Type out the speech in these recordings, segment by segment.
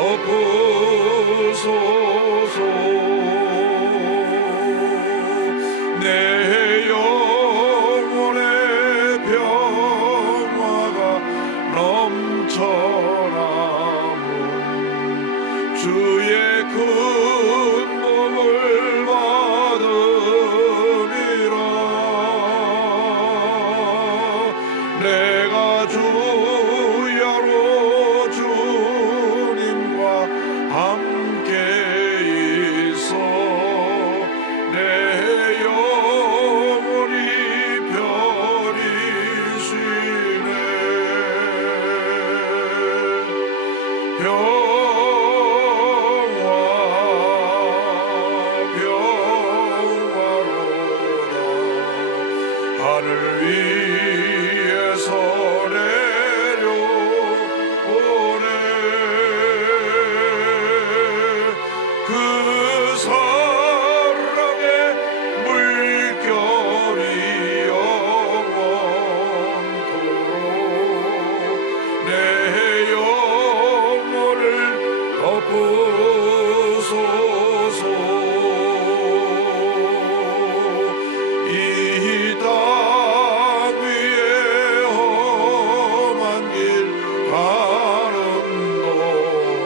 덮으소서. 내 영혼의 평화가 넘쳐나는 주의 큰 복을 받음이라. 내가 주야로 주님과 함께 있어 내 영혼이 별이시네. 평화로다. 하늘 위에서 내려오네. 그 사랑의 물결이 영원토록 내 영혼을 덮으소서. 이 땅 위에 험한 길 가는 동안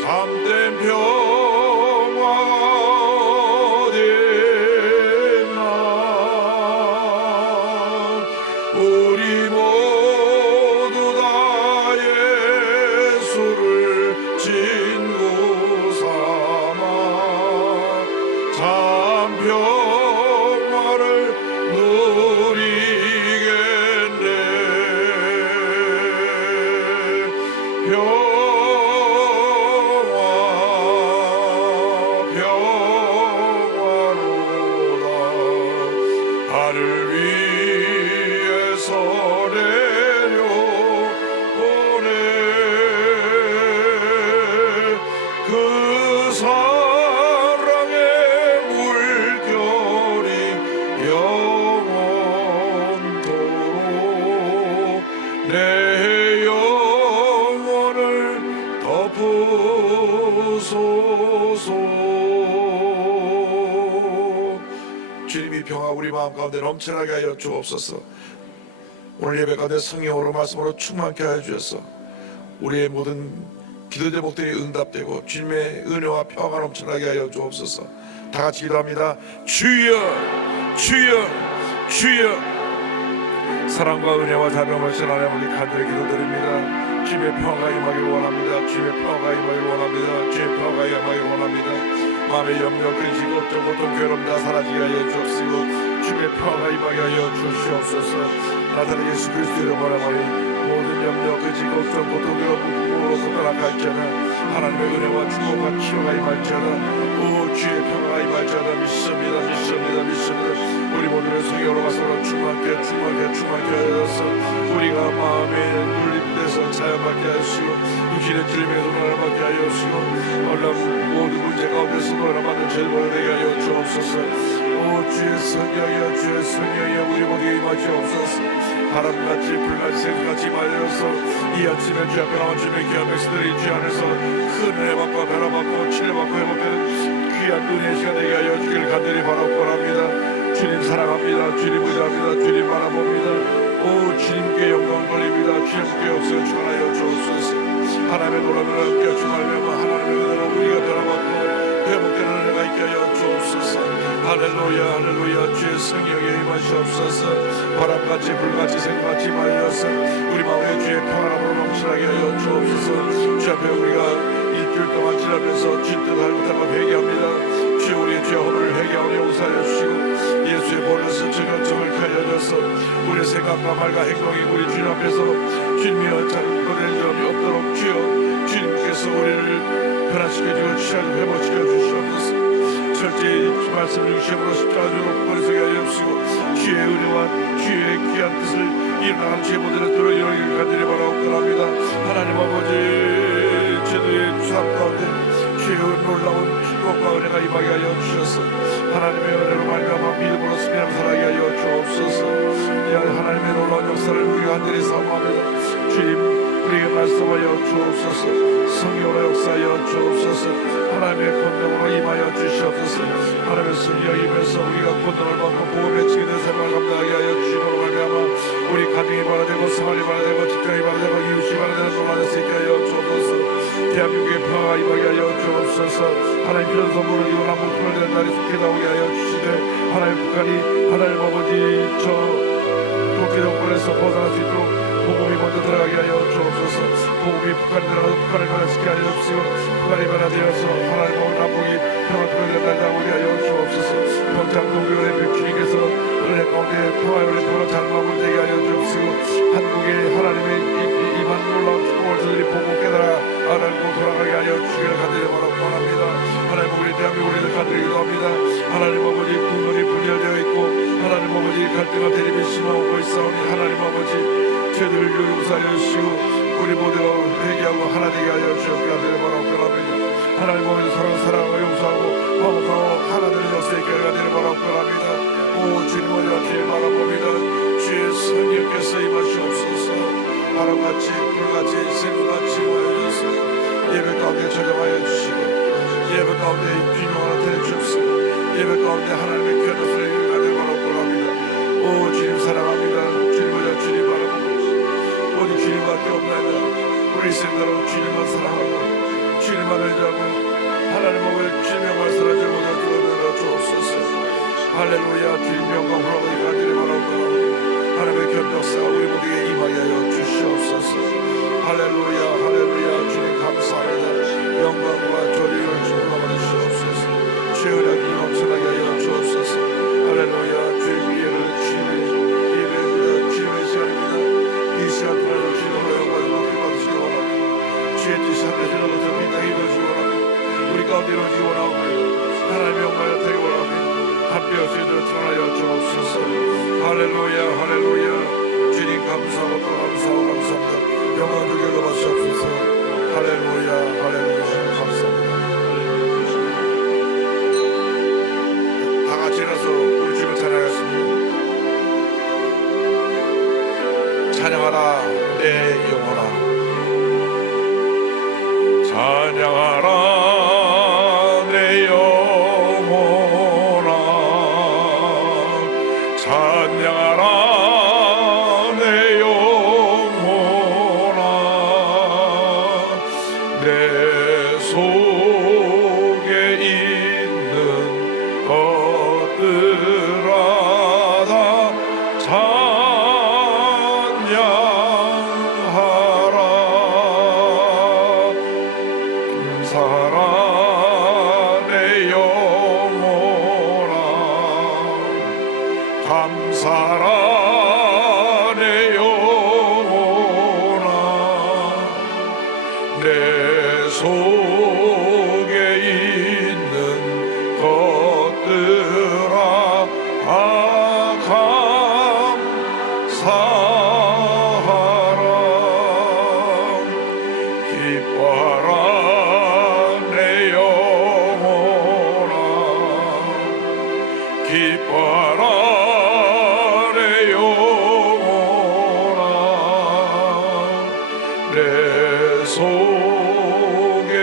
참된 평화가 어딨나. 우리 모두 다 예수를 친구 삼아 참 평화를 누리겠네. 평화로다. 하늘 위에서 내려오네. 그 사랑의 물결이 영원토록 내 영혼을 덮으소서. 주님이 평화 우리 마음 가운데 넘쳐나게 하여 주옵소서. 오늘 예배 가운데 성령으로 말씀으로 충만케 하여 주셔서 우리의 모든 기도 제목들이 응답되고 주님의 은혜와 평화가 넘쳐나게 하여 주옵소서. 다 같이 기도합니다. 주여 주여 주여. 사랑과 은혜와 자비와 신 하나님 우리 간절히 기도드립니다. 주님의 평화가 임하기를 원합니다. 주님의 평화가 임하기를 원합니다. 주님의 평화가 임하기를 원합니다. 마음의 염려, 근심, 걱정, 고통, 괴로움 다 사라지게 하여 주옵시고 주님의 평화가 임하게 하여 주시옵소서. 나타난 예수 그리스도 이름으로 모든 염려, 근심, 걱정, 고통, 괴로움, 무엇으로 떠나갈지어다. 하나님의 은혜와 축복과 치료가 임할지어다. 오 주의 평화가 임할지어다. 믿습니다. 믿습니다. 믿습니다. 우리 모두의 성령으로 가서로 충만케 하여서 우리가 마음의 눌림에서 자유받게 하시고 육신의 질병에서 변화받게 하시고 얼른 모든 문제 가운데서 변화받는 죄를 되게 하여 주옵소서. 오 주의 성령이여 주의 성령이여 우리 모두에 임하시옵소서. 바람같이 불같이 샘같이 임하여서 이 아침에 주 앞에 나온 주님의 귀한 백성들이 주 안에서 큰 은혜받고 변화받고 치료받고 회복되는 귀한 은혜의 시간 되게 하여 주기를 간절히 바라옵고합니다. 주님 사랑합니다. 주님 의지합니다. 주님 바라봅니다. 오 주님께 영광 돌립니다. 주님께 역사를 축원하여 주옵소서. 하나님의 놀라움을 함께 주말며 하나님의 은혜로 우리가 변화받고 회복되는 은혜가 있게 하여 주옵소서. 할렐루야 할렐루야. 주의 성령에 임하시옵소서. 바람같이 불같이 샘같이 임하여서 우리 마음에 주의 평안함으로 넘치게 하여 주옵소서. 주 앞에 우리가 일주일 동안 지나면서 죄뜻 잘못한 것 회개합니다. 주여 우리의 죄 허물을 회개하오니 용서하여 주시고 예수의 보혈로 스쳐가 정을 하여져서 우리의 생각과 말과 행동이 우리 주님 앞에서 주님이여 잘못된 점이 없도록 주여 주님께서 우리를 변화시켜주고 취하고 회복시켜 주시옵소서. 철저히 말씀을 중심으로 십자가 주고 버리게 하여 주시고 주의 은혜와 주의 귀한 뜻을 일어나는 주의 모델을 들어 이루기를 간절히 바라옵고합니다. 하나님 아버지 저희의 삶 가운데 주의 놀라운 축복과 은혜가 임하게 하여 주셔서 하나님의 은혜로 말미암아 믿음으로 승리하며 살아가게 하여 주옵소서. 하나님의 놀라운 역사를 우리가 간절히 사모합니다. 주님 우리에게 말씀하여 주옵소서. 성령으로 역사하여 주옵소서. 하나님의 권능으로 임하여 주시옵소서. 하나님의 승리와 임에서 우리가 권능을 받고 복음의 증인의 삶을 감당하게 하여 주시므로 말미암아 우리 가정이 발화되고 생활이 발화되고 직장이 발화되고 이웃이 발화되는 동안에 수 있게 하여 주옵소서. 대한민국의 평화가 임하게 하여 주옵소서. 하나님 이런 선물을 이원한 목표를 낸 날이 속히 나오게 하여 주시되 하나님 북한이 하나님 아버지 저 독재 정권에서 벗어날 수 있도록 복음이 먼저 들어가게 하여 주옵소서. 복음이 북한에 들어가서 북한을 변화시키게 하여 주시고 북한이 변화되어서 하나님 아버지 남북이 평화투를 낸 날이 나오게 하여 주옵소서. 평창동교회 주님께서 은혜 가운데 평화의 은혜로 잘 마무리되게 하여 주옵시고 한국의 하나님의 임한 놀라운 축복을 저들이 보고 깨달아 알고 돌아가게 하여 주시기를 간절히 바랍니다. 하나님 우리 대한민국을 간절히기도 합니다. 하나님 아버지 국론이 분열되어 있고 하나님 아버지 갈등과 대립이 심하고 있사오니 하나님 아버지 죄들을 용서하여 주시고 우리 모두가 회개하고 하나 되게 하여 주옵기를 간절히 바랍니다. 하나님 아버지 서로 사랑하고 용서하고 화목하고 하나 되는 역사 있기를 간절히 바랍니다. 오 주님 어디와 주님 바라봅니다. 주의 성령께서 임하시옵소서. 바람같이 불같이 생수같이 모여주소서. 예배 가운데 저장하여 주시고 예배 가운데 균형을 내주옵소서. 예배 가운데 하나님의 귀한 것을 간절히 바랍니다. 오 주님 사랑합니다. 주님 어디와 주님 바라보고 오직 주님밖에 없나이다. 우리 생각으로 주님만 사랑하고 주님만 의지하고 하나님 아버지 주님의 말씀을 제보다 주어들어 주옵소서. 할렐루야. 주님 영광 불어버리 간절히 바랍니다. 하나님의 견력사가 우리 모두에게 임하게 하여 주시옵소서. 할렐루야 할렐루야. 주님 감사합니다. 영광과 존귀를 주님 받으시옵소서. 주의 은혜가 넘쳐나게 하여 주옵소서. 할렐루야. 주의 위에는 주님의 예배입니다. 주님의 시간입니다. 이 시간 동안에 주님으로 영광을 높이 받으시기 원합니다. 주의 뜻이 하늘에서 저 땅에 이루어지기 원합니다. 우리 가운데 이루어지기 원합니다. 하나님의 영광을 되기 원합니다. 함께 주님을 전하여 주옵소서. 할렐루야 할렐루야. 주님 감사하고 또 감사하고 감사합니다. 영광 주기로 받으시옵소서. 할렐루야 할렐루야. 감사합니다. 다 같이 일어서 우리 주님을 찬양하겠습니다. 찬양하라 내 영혼아. 찬양하라 내 영혼아. 찬양하라 내 영혼아. 내 속에 있는 것들아 다 찬양하라. 감사하라 내 영혼아. 감사하라 내 영혼아. 내 속에 있는 것들아 다 감사하라. 기뻐하라 내 영혼아. 기뻐하라 내 영혼아. 내 속에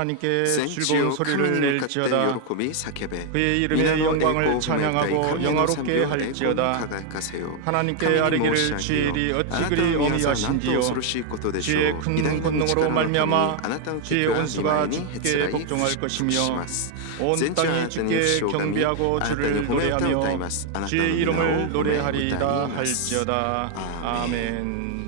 하나님께 全地 즐거운 を神 소리를 に向かって 낼지어다. 喜び叫べ 그의 皆 이름의 の栄 영광을 光を褒めたい 찬양하고 神への賛美 영화롭게 を栄光に 할지어다. 輝かせよ 하나님께 神に 아뢰기를 申し上 주의 げ 일이 よう 어찌 あなた 그리 の宮座はなんと 어미하신지요. 恐ろしいことでしょ 주의 う 큰 偉大な 권능으로 力のために 말미암아 あなたの 주의 敵は見 원수가 舞いにへつ 주께 らい 복종할 し 것이며 ます 온 全地はあ 땅이 なたに 주께 不祥がみ 경배하고 あなたに 주를 褒め歌を歌い 노래하며 ますあなたの 주의 皆を 이름을 褒め歌い 노래하리이다 ます 할지어다. 아멘. 아멘.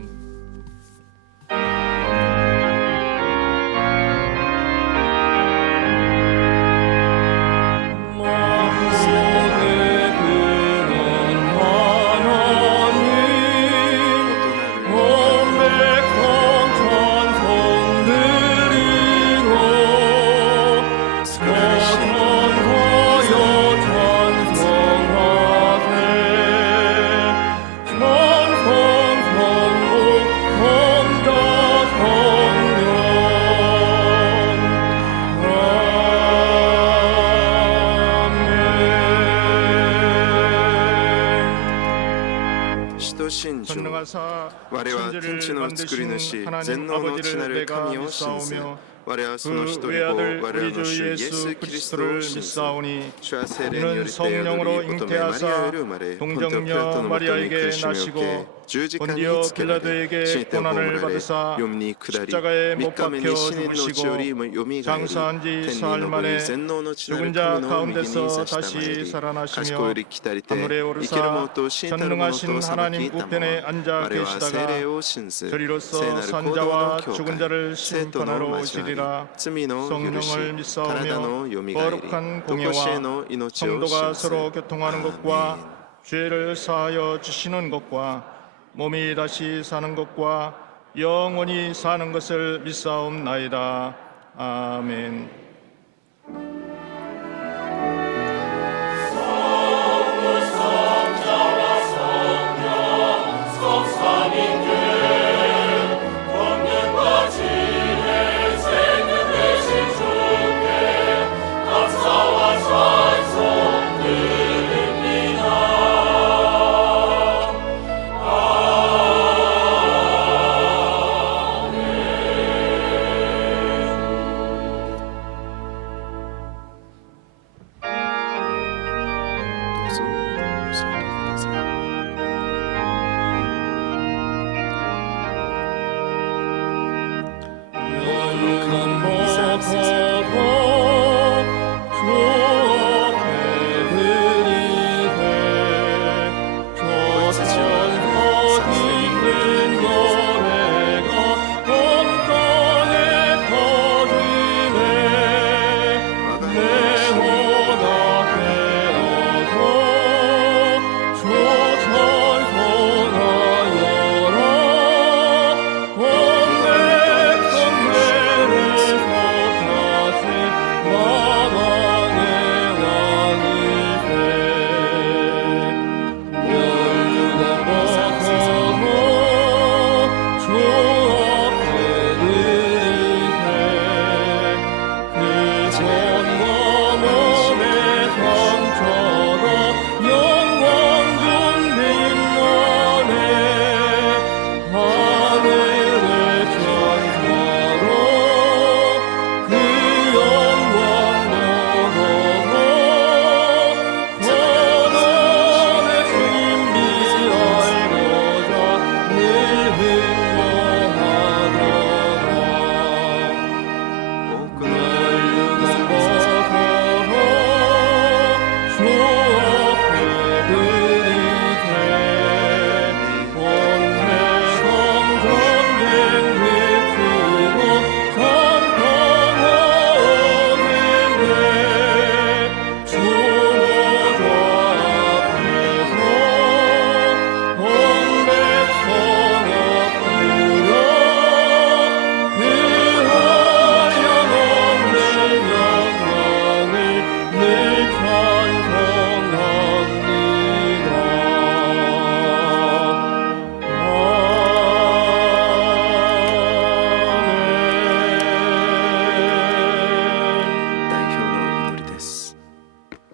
전능하사 我は天地 천지를 の作り 만드신 主 하나님 全能の地な 아버지를 る 내가 神を信ず 믿사오며 我はその一 그 人子 외아들 我ら 우리 の 주 主イエス 예수 キリスト 그리스도를 を信ず 믿사오니 主は聖霊によ 이는 りて 성령으로 踊り乙女マリアよ 잉태하사 り生まれポンテオピラト 동정녀 のもとに 마리아에게 苦しみを受け 나시고 十字架に 본디오 つけられ 빌라도에게 死にて葬ら 고난을 れ 받으사 読みに下り 십자가에 3 못 日目に 박혀 死人のうちより 죽으시고 もよみがえり 장사한 지 天に 사흘 昇り 만에 全能の地なる 죽은 자 神の右に 가운데서 差し 다시 たまえり 살아나시며 賢いり来たりて 하늘에 生きる者 오르사 と死んだる者 전능하신 と裁 하나님 きたま 우편에 わ 앉아 我は聖 계시다가 霊を信ず聖 저리로서 なる行動 산자와 の教 죽은 会 자를 生徒の 심판하러 交わり 오시리라. 罪の許し 성령을 体の 믿사오며 よみがえり 거룩한 とこしえ 공예와 の命を 성도가 信ず 서로 교통하는 것과 죄를 사하여 주시는 것과 몸이 다시 사는 것과 영원히 사는 것을 믿사옵나이다. 아멘.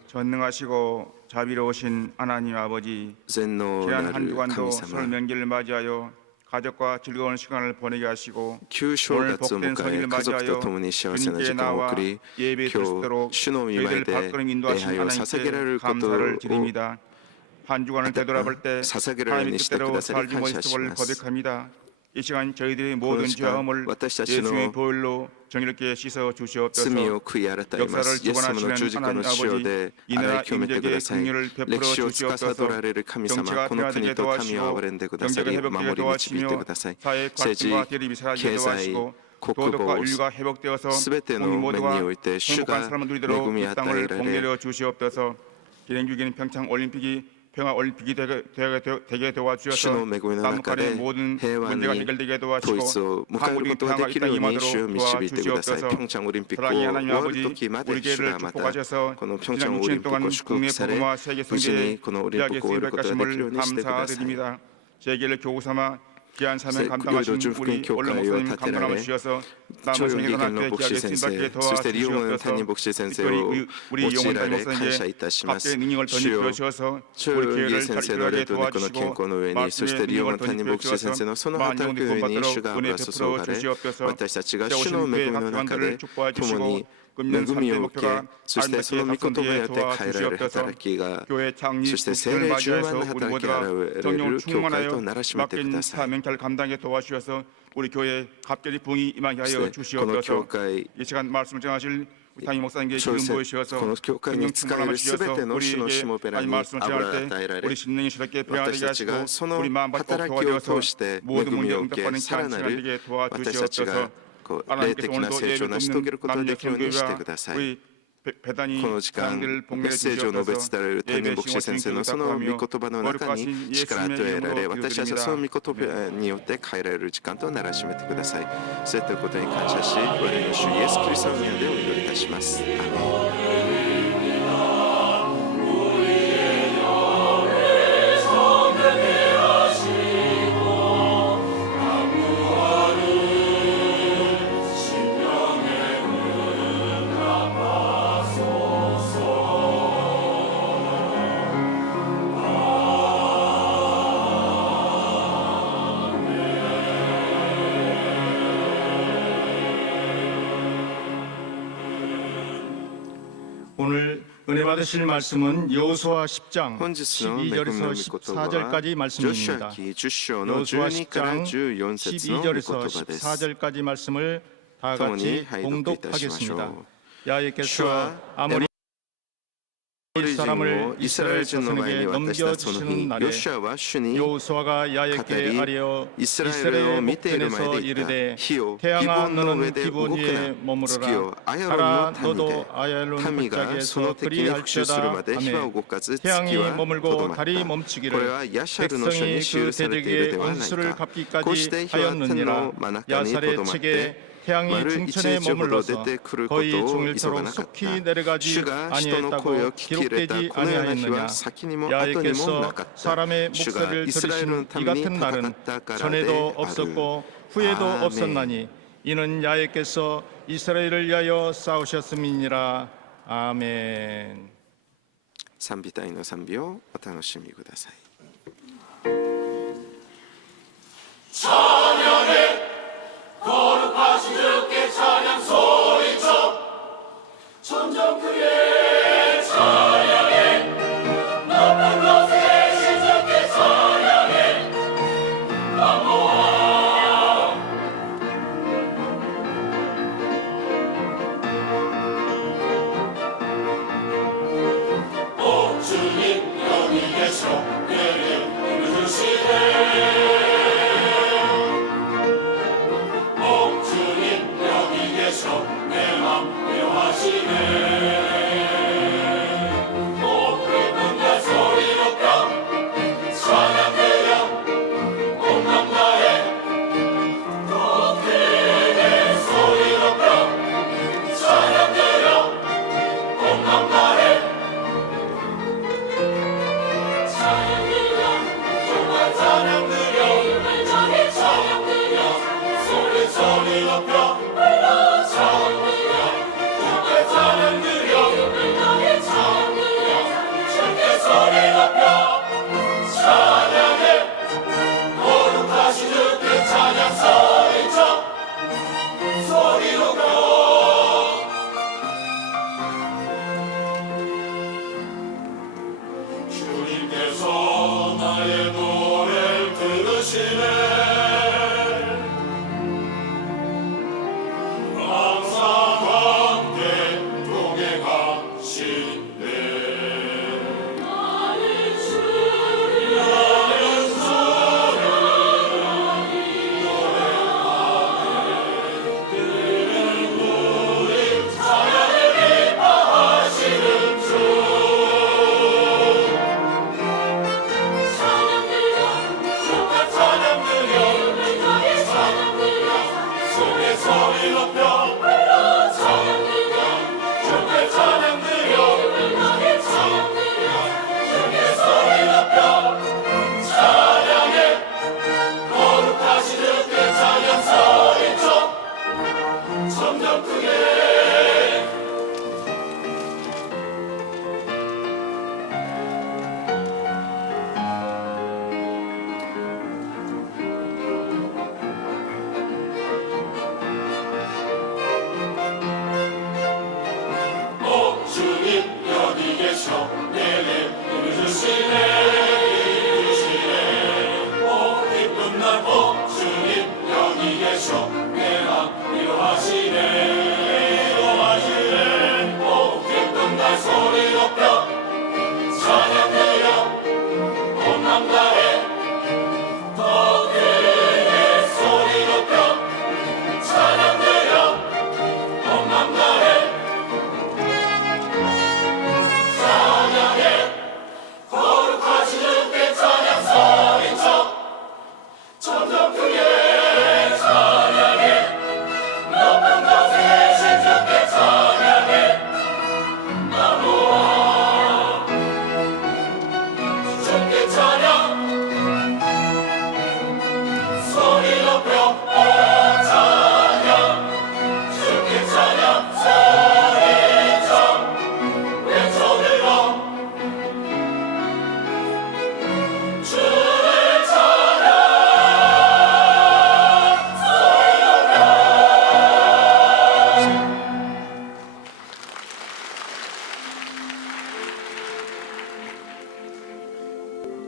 전능하시고 자비로우신 하나님 아버지, 全能 지난 な 한 る神 주간도 설 様 명절을 맞이하여 가족과 즐거운 시간을 보내게 하시고 旧正 오늘 月を 복된 迎 성일을 え家族と 맞이하여 共に幸せな時 주님께 間を 나와 送り 예배 今 드리도록 日主の御前 저희를 で 발걸음 礼 인도하신 拝を捧げられ 하나님께 ることを 감사를 드립니다. 한 주간을 되돌아볼 때 捧げられるよう 하나님의 にしてく 뜻대로 ださり 살지 感謝し 못했음을 ます 고백합니다. 이 시간 저희들의 この 모든 時間 죄악을 私たちの 예수의 보혈로 정의롭게 씻어 罪 주시옵소서. を悔い改めます 역사를 イエス様の十字 주관하시는 架の 하나님 塩 아버지 で 이 洗い 나라 清めてく 인민에게 ださい 긍휼을 歴 베풀어 史を司 주시옵소서. られる神様 정치가 この 평화되게 国と民を憐 도와주시고 れんでくださ 경제가 り 회복되게 守り導いて 도와주시며 ください 사회 政治 갈등과 대립이 経 사라지게 済 도와주시고 国 도덕과 防 윤리가 회복되어서 すべての 국민 面に 모두가 おいて主 행복한 が 삶을 恵 누리도록 み 이 与え 땅을 られ 복내려 주시옵소서. 진행중인 평창 올림픽이 평화 올림픽이 되게 主 도와주셔서 の恵みの中 남북한의 で 모든 平和 문제가 に 해결되게 統一 도와주시고 を迎えることがで 한국이 きるよう 평화 이 に 땅에 主を 임하도록 導いてください 도와주시옵소서. 平昌オリンピックを 사랑의 終 하나님 わる 아버지 時まで 우리 主 교회를 がまた 축복하셔서 この平 지난 昌オリン 6년 ピックを 동안 祝 국내 福され 복음화 세계 無事に 선교에 このオリンピッ 귀하게 クを終えることができるよう 수입할 にしてください 감사드립니다. 세계를 교구 삼아 귀한 세- 삶을 감당하신 교회도 좀 우리 교회요 올라 목사님 다 감당함을 테라레. 주셔서 남은 조용히 생애가 계는 함께 목시 귀하게 센세, 쓰임받게 そしてリオモン 도와주시옵소서. 担任牧師先生を 특별히 우리 用い 영원 ら 담임 れ感謝い 목사님께 たします 각별의 능력을 主 던져 よ 주셔서 中 우리 義 교회를 先生の 자유하게 霊と肉の健 도와주시고 康の上にそして 말씀의 リオモン 능력을 担任牧師 던져 先生のその 주셔서 働く上に主が 은혜 油注 베풀어 がれ 주시옵소서. 私たちが主 세우신 の恵 교회 みの 각 中 교관들을 で 축복해 共 주시고 に 금년 恵み 3대 を受け 목표가 そしてその御 아름답게 言葉によって 각성되게 変えられる 도와주시옵소서. 働きが 교회 장리 そして聖 국회를 霊充満 맞이해서 な 우리 働きが 모두가 現れ 성령 る教会と 충만하여 ならしめてく 맡긴 ださい 사명cal 감당에 도와주셔서 우리 교회 갑절이 부흥이 임하게 そ 하여 してこの教 주시옵소서. 会 이 시간 말씀을 전하실 우리 당임 목사님께 朝 기름 鮮 부으셔서 この教会 성령 に使え 충만함을 るすべ 주셔서 ての主の 우리에게 しもべら 하나님 に 말씀을 油 전할 与えら 때 れ 우리 심령이 시럽게 私 평안하게 たちが 하시고 その 우리 마음 받고 働 교화 きを 되어서 通して恵 모든 み 문제 を受け 응답하는 さら 귀한 な 시간 る 되게 私たち 도와주시옵소서. がこう霊 하나님께서 的な 오늘도 成長 예배 を成し遂げる 돕는 ことができるようにして 남녀 ください 우리 배단이 この時間 사람들을 メッ 복내려 セージを述べ 주시옵소서. 伝える担任牧師先生のその御言葉の中に力と得られ私たちはその御言葉によって変えられる時間とならしめてくださいそういったことに感謝し我々の主イエス・キリストの皆でお祈りいたしますアーメン오늘 은혜 받으실 말씀은 여호수아 10장 本日の恵みの御 12절에서 言葉 14절까지 はジョシュア 말씀입니다. 記10章の 여호수아 12から 10장 14節の御言 12절에서 葉です 14절까지 말씀을 다共に 같이 拝読いたしましょ 봉독하겠습니다. う 야훼께서 主は 아모리 エモリ人 사람을 をイスラエル 이스라엘 人の前に 자손에게 渡したその 넘겨주시는 日 날에 ヨシュアは主に 여호수아가 야훼께 語り 아뢰어 イスラエルを見ている前 목전에서 で言った 이르되 火を 태양아 ギボンの上 너는 で動 기본 く 위에 な月 머무르라 よアヤロン 하라 の民 너도 で 아얄론 民がその 굴짝에서 敵に復讐するまで火は 그리할지어다 動かず 태양이 月はとど 머물고 まった 달이 これ 멈추기를 はヤシャルの書 백성이 に記 그 されている 대적의 ではない 원수를 かこうし 갚기까지 て火は天 하였느니라 の真中にと 야살의 どまって 책에 태양이丸 중천에 一日ほど出 머물러서 てくるこ 거의 とを急が 종일토록 なかっ 속히 た 내려가지 主が人の声を 아니했다고 聞き入れた 기록되지 このような日 아니하였느냐 は先にも後にもな 야훼께서 かった 사람의 主が 목소리를 イスラエルの 들으신 이 ために 같은 戦 날은 ったからで 전에도 ある 없었고 후에도 아멘. 없었나니 이는 야훼께서 이스라엘을 위하여 싸우셨음이니라 아멘. 賛美隊の賛美をお楽しみください오 주님 여기 계셔 내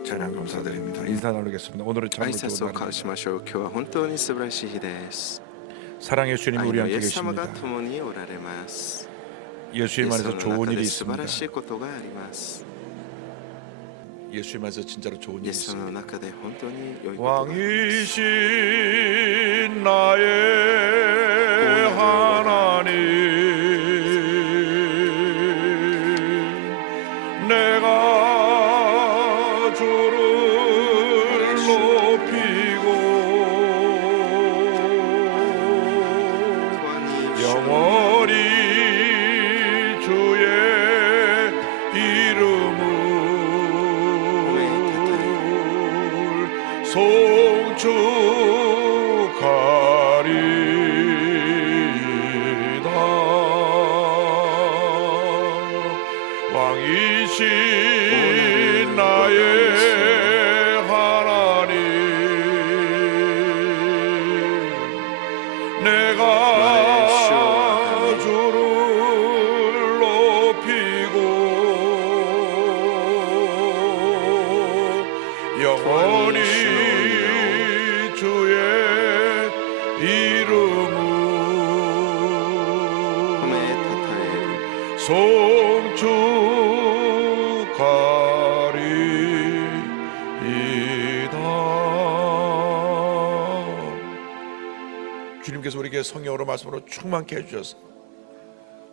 찬양 감사드립니다. 인사 나누겠습니다. 오늘은 참 挨拶 좋은 を交わ 날입니다. しましょう。今日は本当に素晴らしい日です。 사랑의 주님이 愛 우리 の 함께 イエス様 계십니다. が共におられます。 예수님 イエス 안에서 の 좋은 中 일이 で素晴 있습니다. らしいことがあります。 예수님 안에서 진짜로 좋은 イ 일이 エス様の 있습니다. 中で本当に良いことがあります。 왕이신 나의 하나님, 내가 주를 높이고 영원히 주의 이름을 송축하리다. 왕이신 나의 하나님, 내가 주를 높이고 영원히 주의 이름을 褒めたたえる。 송축하리이다. 주님께서 우리에게 성령으로 말씀으로 충만케 해주셔서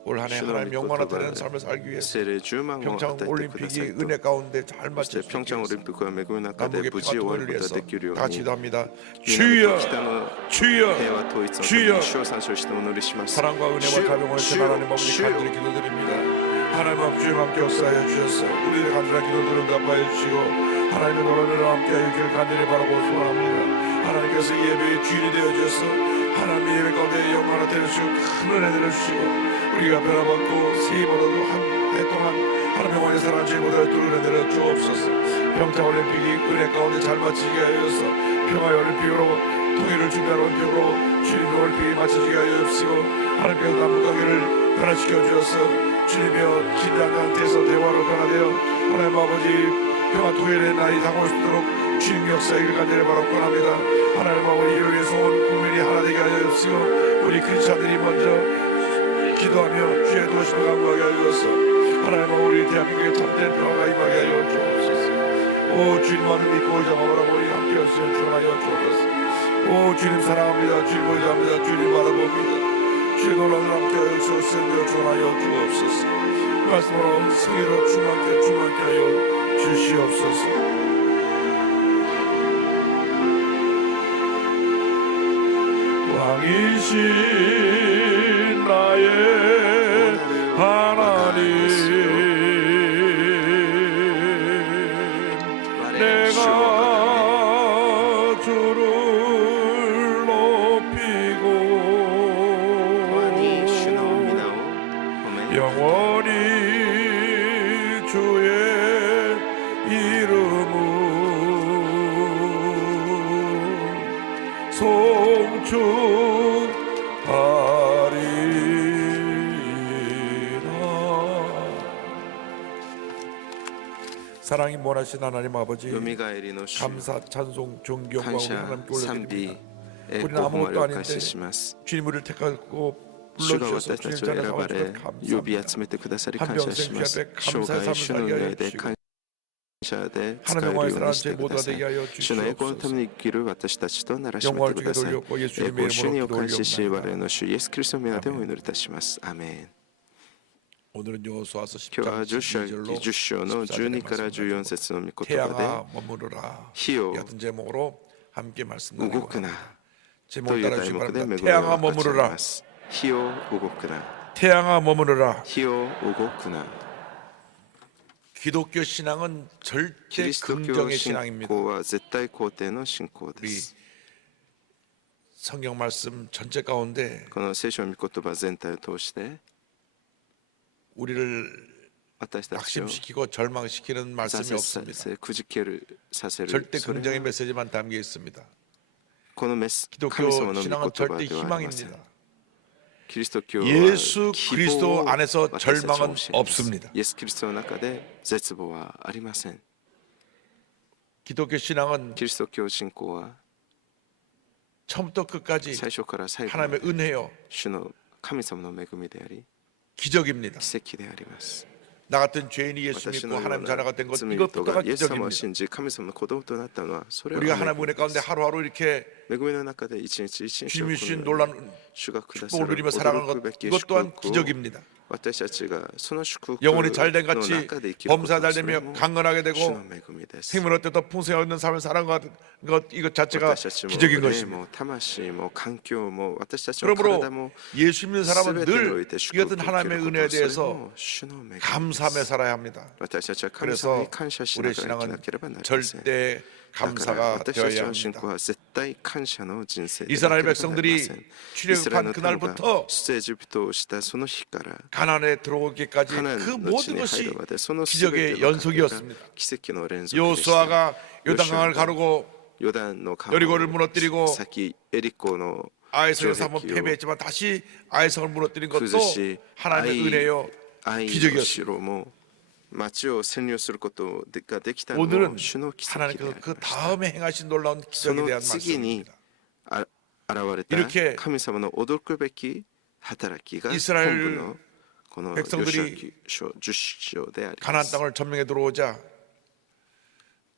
올 한해 하나님 영광 나타내는 삶을 살기 위해서 聖霊10万を与 평창 えてくださ 올림픽이 いと。 은혜 가운데 잘 そして 마칠 수 平昌オ 있게 リンピックは恵みの中で 남북의 無事終わ 평화 る 통일을 こと 위해서 ができるよう 다 に 기도합니다. 南と 주여 北の 주여 平和統一のため 주여 に主を参照してお祈りします。 사랑과 은혜와 자비와 신 하나님 아버지 간절히 기도드립니다. 하나님 아버지 주님 함께 역사하여 주셔서 우리의 간절한 기도들을 응답하여 주시고 하나님의 노래를 함께하여 주길 간절히 바라고 소원합니다. 하나님께서 예배의 주인이 되어 주셔서 하나님의 예배 가운데 영광을 나타내주시고 큰 은혜를 주시고 우리가 변화받고 세임으로도 한 해 동안 하나님의 영원히 사랑하는 주님보다 또 은혜를 주옵소서. 평창 올림픽이 은혜 가운데 잘 마치게 하여서 평화의 올림픽으로 통일을 준비하는 올림픽으로 주님의 올림픽이 마쳐지게 하여 주시고 하나님께서 남북 관계를 변화시켜 주셔서 주님이여 긴장한 데서 대화로 변화되어 하나님 아버지 평화 토요일의 날이 다가올 수 있도록 주님 역사에게 간절히 바라옵고합니다. 하나님 아버지 이를 위해서 온 국민이 하나 되게 하여 주시고 우리 크리스찬들이 먼저 기도하며 주의 도심을 강구하게 하여 주옵소서. 하나님 아버지 우리 대한민국에 참된 평화가 임하게 하여 주옵소서. 오 주님만을 믿고 의장하오라 우리 함께 하시면 주하여 주옵소서. 오 주님 사랑합니다. 주님 의지합니다. 주님 바라봅니다. 주의 놀라운 함께 하여 주옵소서. 주하여 주옵소서. 말씀으로 승리로 충만케 하여 주시옵소서. 왕이신 나의 하나님 내가 주를 높이고 영원히 주의 이름을 사랑이 원하신 하나님 아버지 감사 찬송 존경과 우리 하나님께 올려드립니다. 우리는 아무것도 아닌데 주님 우리를 택하고 불러주셔서 주님 자리에 나와주셔서 감사합니다. 한평생 주 앞에 감사의 삶을 살게 하여 주시고 하나님의 영광에 살아가는 제 모두가 되게 하여 주시옵소서. 영광을 주께 돌렸고 예수님의 이름으로 기도올리옵나이다. 아멘. 오늘은 여호수아서 今日は 10장 10章の12から14節の御言葉 태양아 머무르라. で火を 같은 제목으로 함께 말씀 動く 나누고 な 제목 という 따라 題 주시기 目で 바랍니다. 恵みを 태양아 分かち合い 머무르라. ます火を動くな 태양아 머무르라. 火を動くな 기독교 신앙은 キ 절대 リスト教 긍정의 信 신앙입니다. 仰は絶対肯定の信仰で 우리 す 성경 말씀 전체 가운데 この聖書の御言葉全体を通して 우리를 私たちを 낙심시키고 절망시키는 말씀이 挫折 없습니다. させくじけるさせる 절대 それ 긍정의 は 메시지만 담겨 있습니다. このメス 기독교 神様の御 신앙은 言葉 절대 ではありません 희망입니다. キリスト教は 예수 希望 그리스도 を 안에서 私たちは 절망은 教えます 없습니다. イエス・キリストの中で絶望はありません 기독교 신앙은 キリスト教信仰は 처음부터 끝까지 最初から最後ま 하나님의 で 은혜요 主の神様の恵みであり 기적입니다. 奇跡であります 나 같은 죄인이 예수 私 믿고 のよう 하나님 な 자녀가 된 것 罪人 이것부터가 がイエス様を 기적입니다. 信じ神様の子供となったのはそれは 우리가 恵 하나님 み 은혜 で 가운데 す 하루하루 이렇게 恵みの中で一日一日を 주님이 こ 주신 の 놀라운 主がくださ 축복을 る 누리며 살아가는 驚く 것 べき 이것 祝 또한 福を 기적입니다. 私たちがその祝福 영혼이 잘된 の 같이 中で生きること 범사 잘 それ 되며 も 강건하게 主 되고 の恵みです 생명 얻때 더 풍성하게 있는 삶을 살아가는 것 이것 자체가 私たちも 기적인 霊 것입니다. も魂も環境も私たちの 그러므로 体も 예수 믿는 사람은 全てにお 늘 いて 이 祝福を 같은 受け 하나님의 るこ 은혜에 とそれ 대해서 も主の恵みです 감사하며 살아야 합니다. 私たちは神様 그래서 に感謝しな 우리의 がら生きな 신앙은 ければなりません 절대 だから 감사가 私たち 되어야 の信仰 합니다. は絶対感謝の人生でなけれ 이스라엘 ばなりま 백성들이 せんイスラエル 출애굽한 の民が 그날부터 出エジプトをしたその日から 가나안에 들어오기까지 カナン 그 の地 모든 に入 것이 るまでその全て 기적의 の過程が 연속이었습니다. 奇跡の連続でした 요수아가 요단강을 가르고 ヨダンの川 여리고를 무너뜨리고 先エリコの 아이성에서 한번 城壁を 패배했지만 다시 아이성을 무너뜨린 것도 崩し 하나님의 은혜요 愛の 기적이었습니다. 城も町を占領することができたの 오늘은 も主の奇跡であり 하나님께서 ま 그 した 다음에 행하신 놀라운 そ 기적에 の 대한 次に 말씀입니다. 現れた 이렇게 神様の驚くべき働きが 이스라엘 本部のこの 백성들이 10章でありま 가나안 す 땅을 점령해 들어오자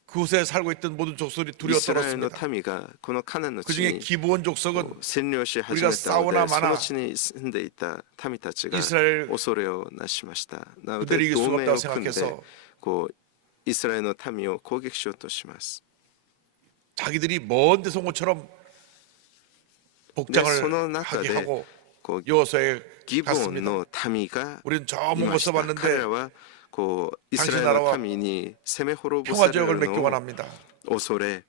그곳에 살고 있던 모든 족속이 イ 두려워 スラエルの 떨었습니다. 民がこのカナンの 그 地 중에 に 기브온 족속은 占領し始め 우리가 たの 싸우나 でそ 마나 の地に住んでいた民たちが 이스라엘 恐れをなしましたなの 그들이 で 이길 수가 同盟を 없다고 組んで 생각해서 こうイスラエルの民を攻撃しようとします 자기들이 먼 데서 온 것처럼 で 복장을 その中 하게 で 하고 こう 여호수아에 ギボン 갔습니다. の民が 우리는 저 い 먼 ま 거 した彼 써봤는데 らはこうイス 당신 ラエル 나라와 の民に攻め滅ぼ 평화 され 지역을 る 맺기만 のを 합니다. 恐れ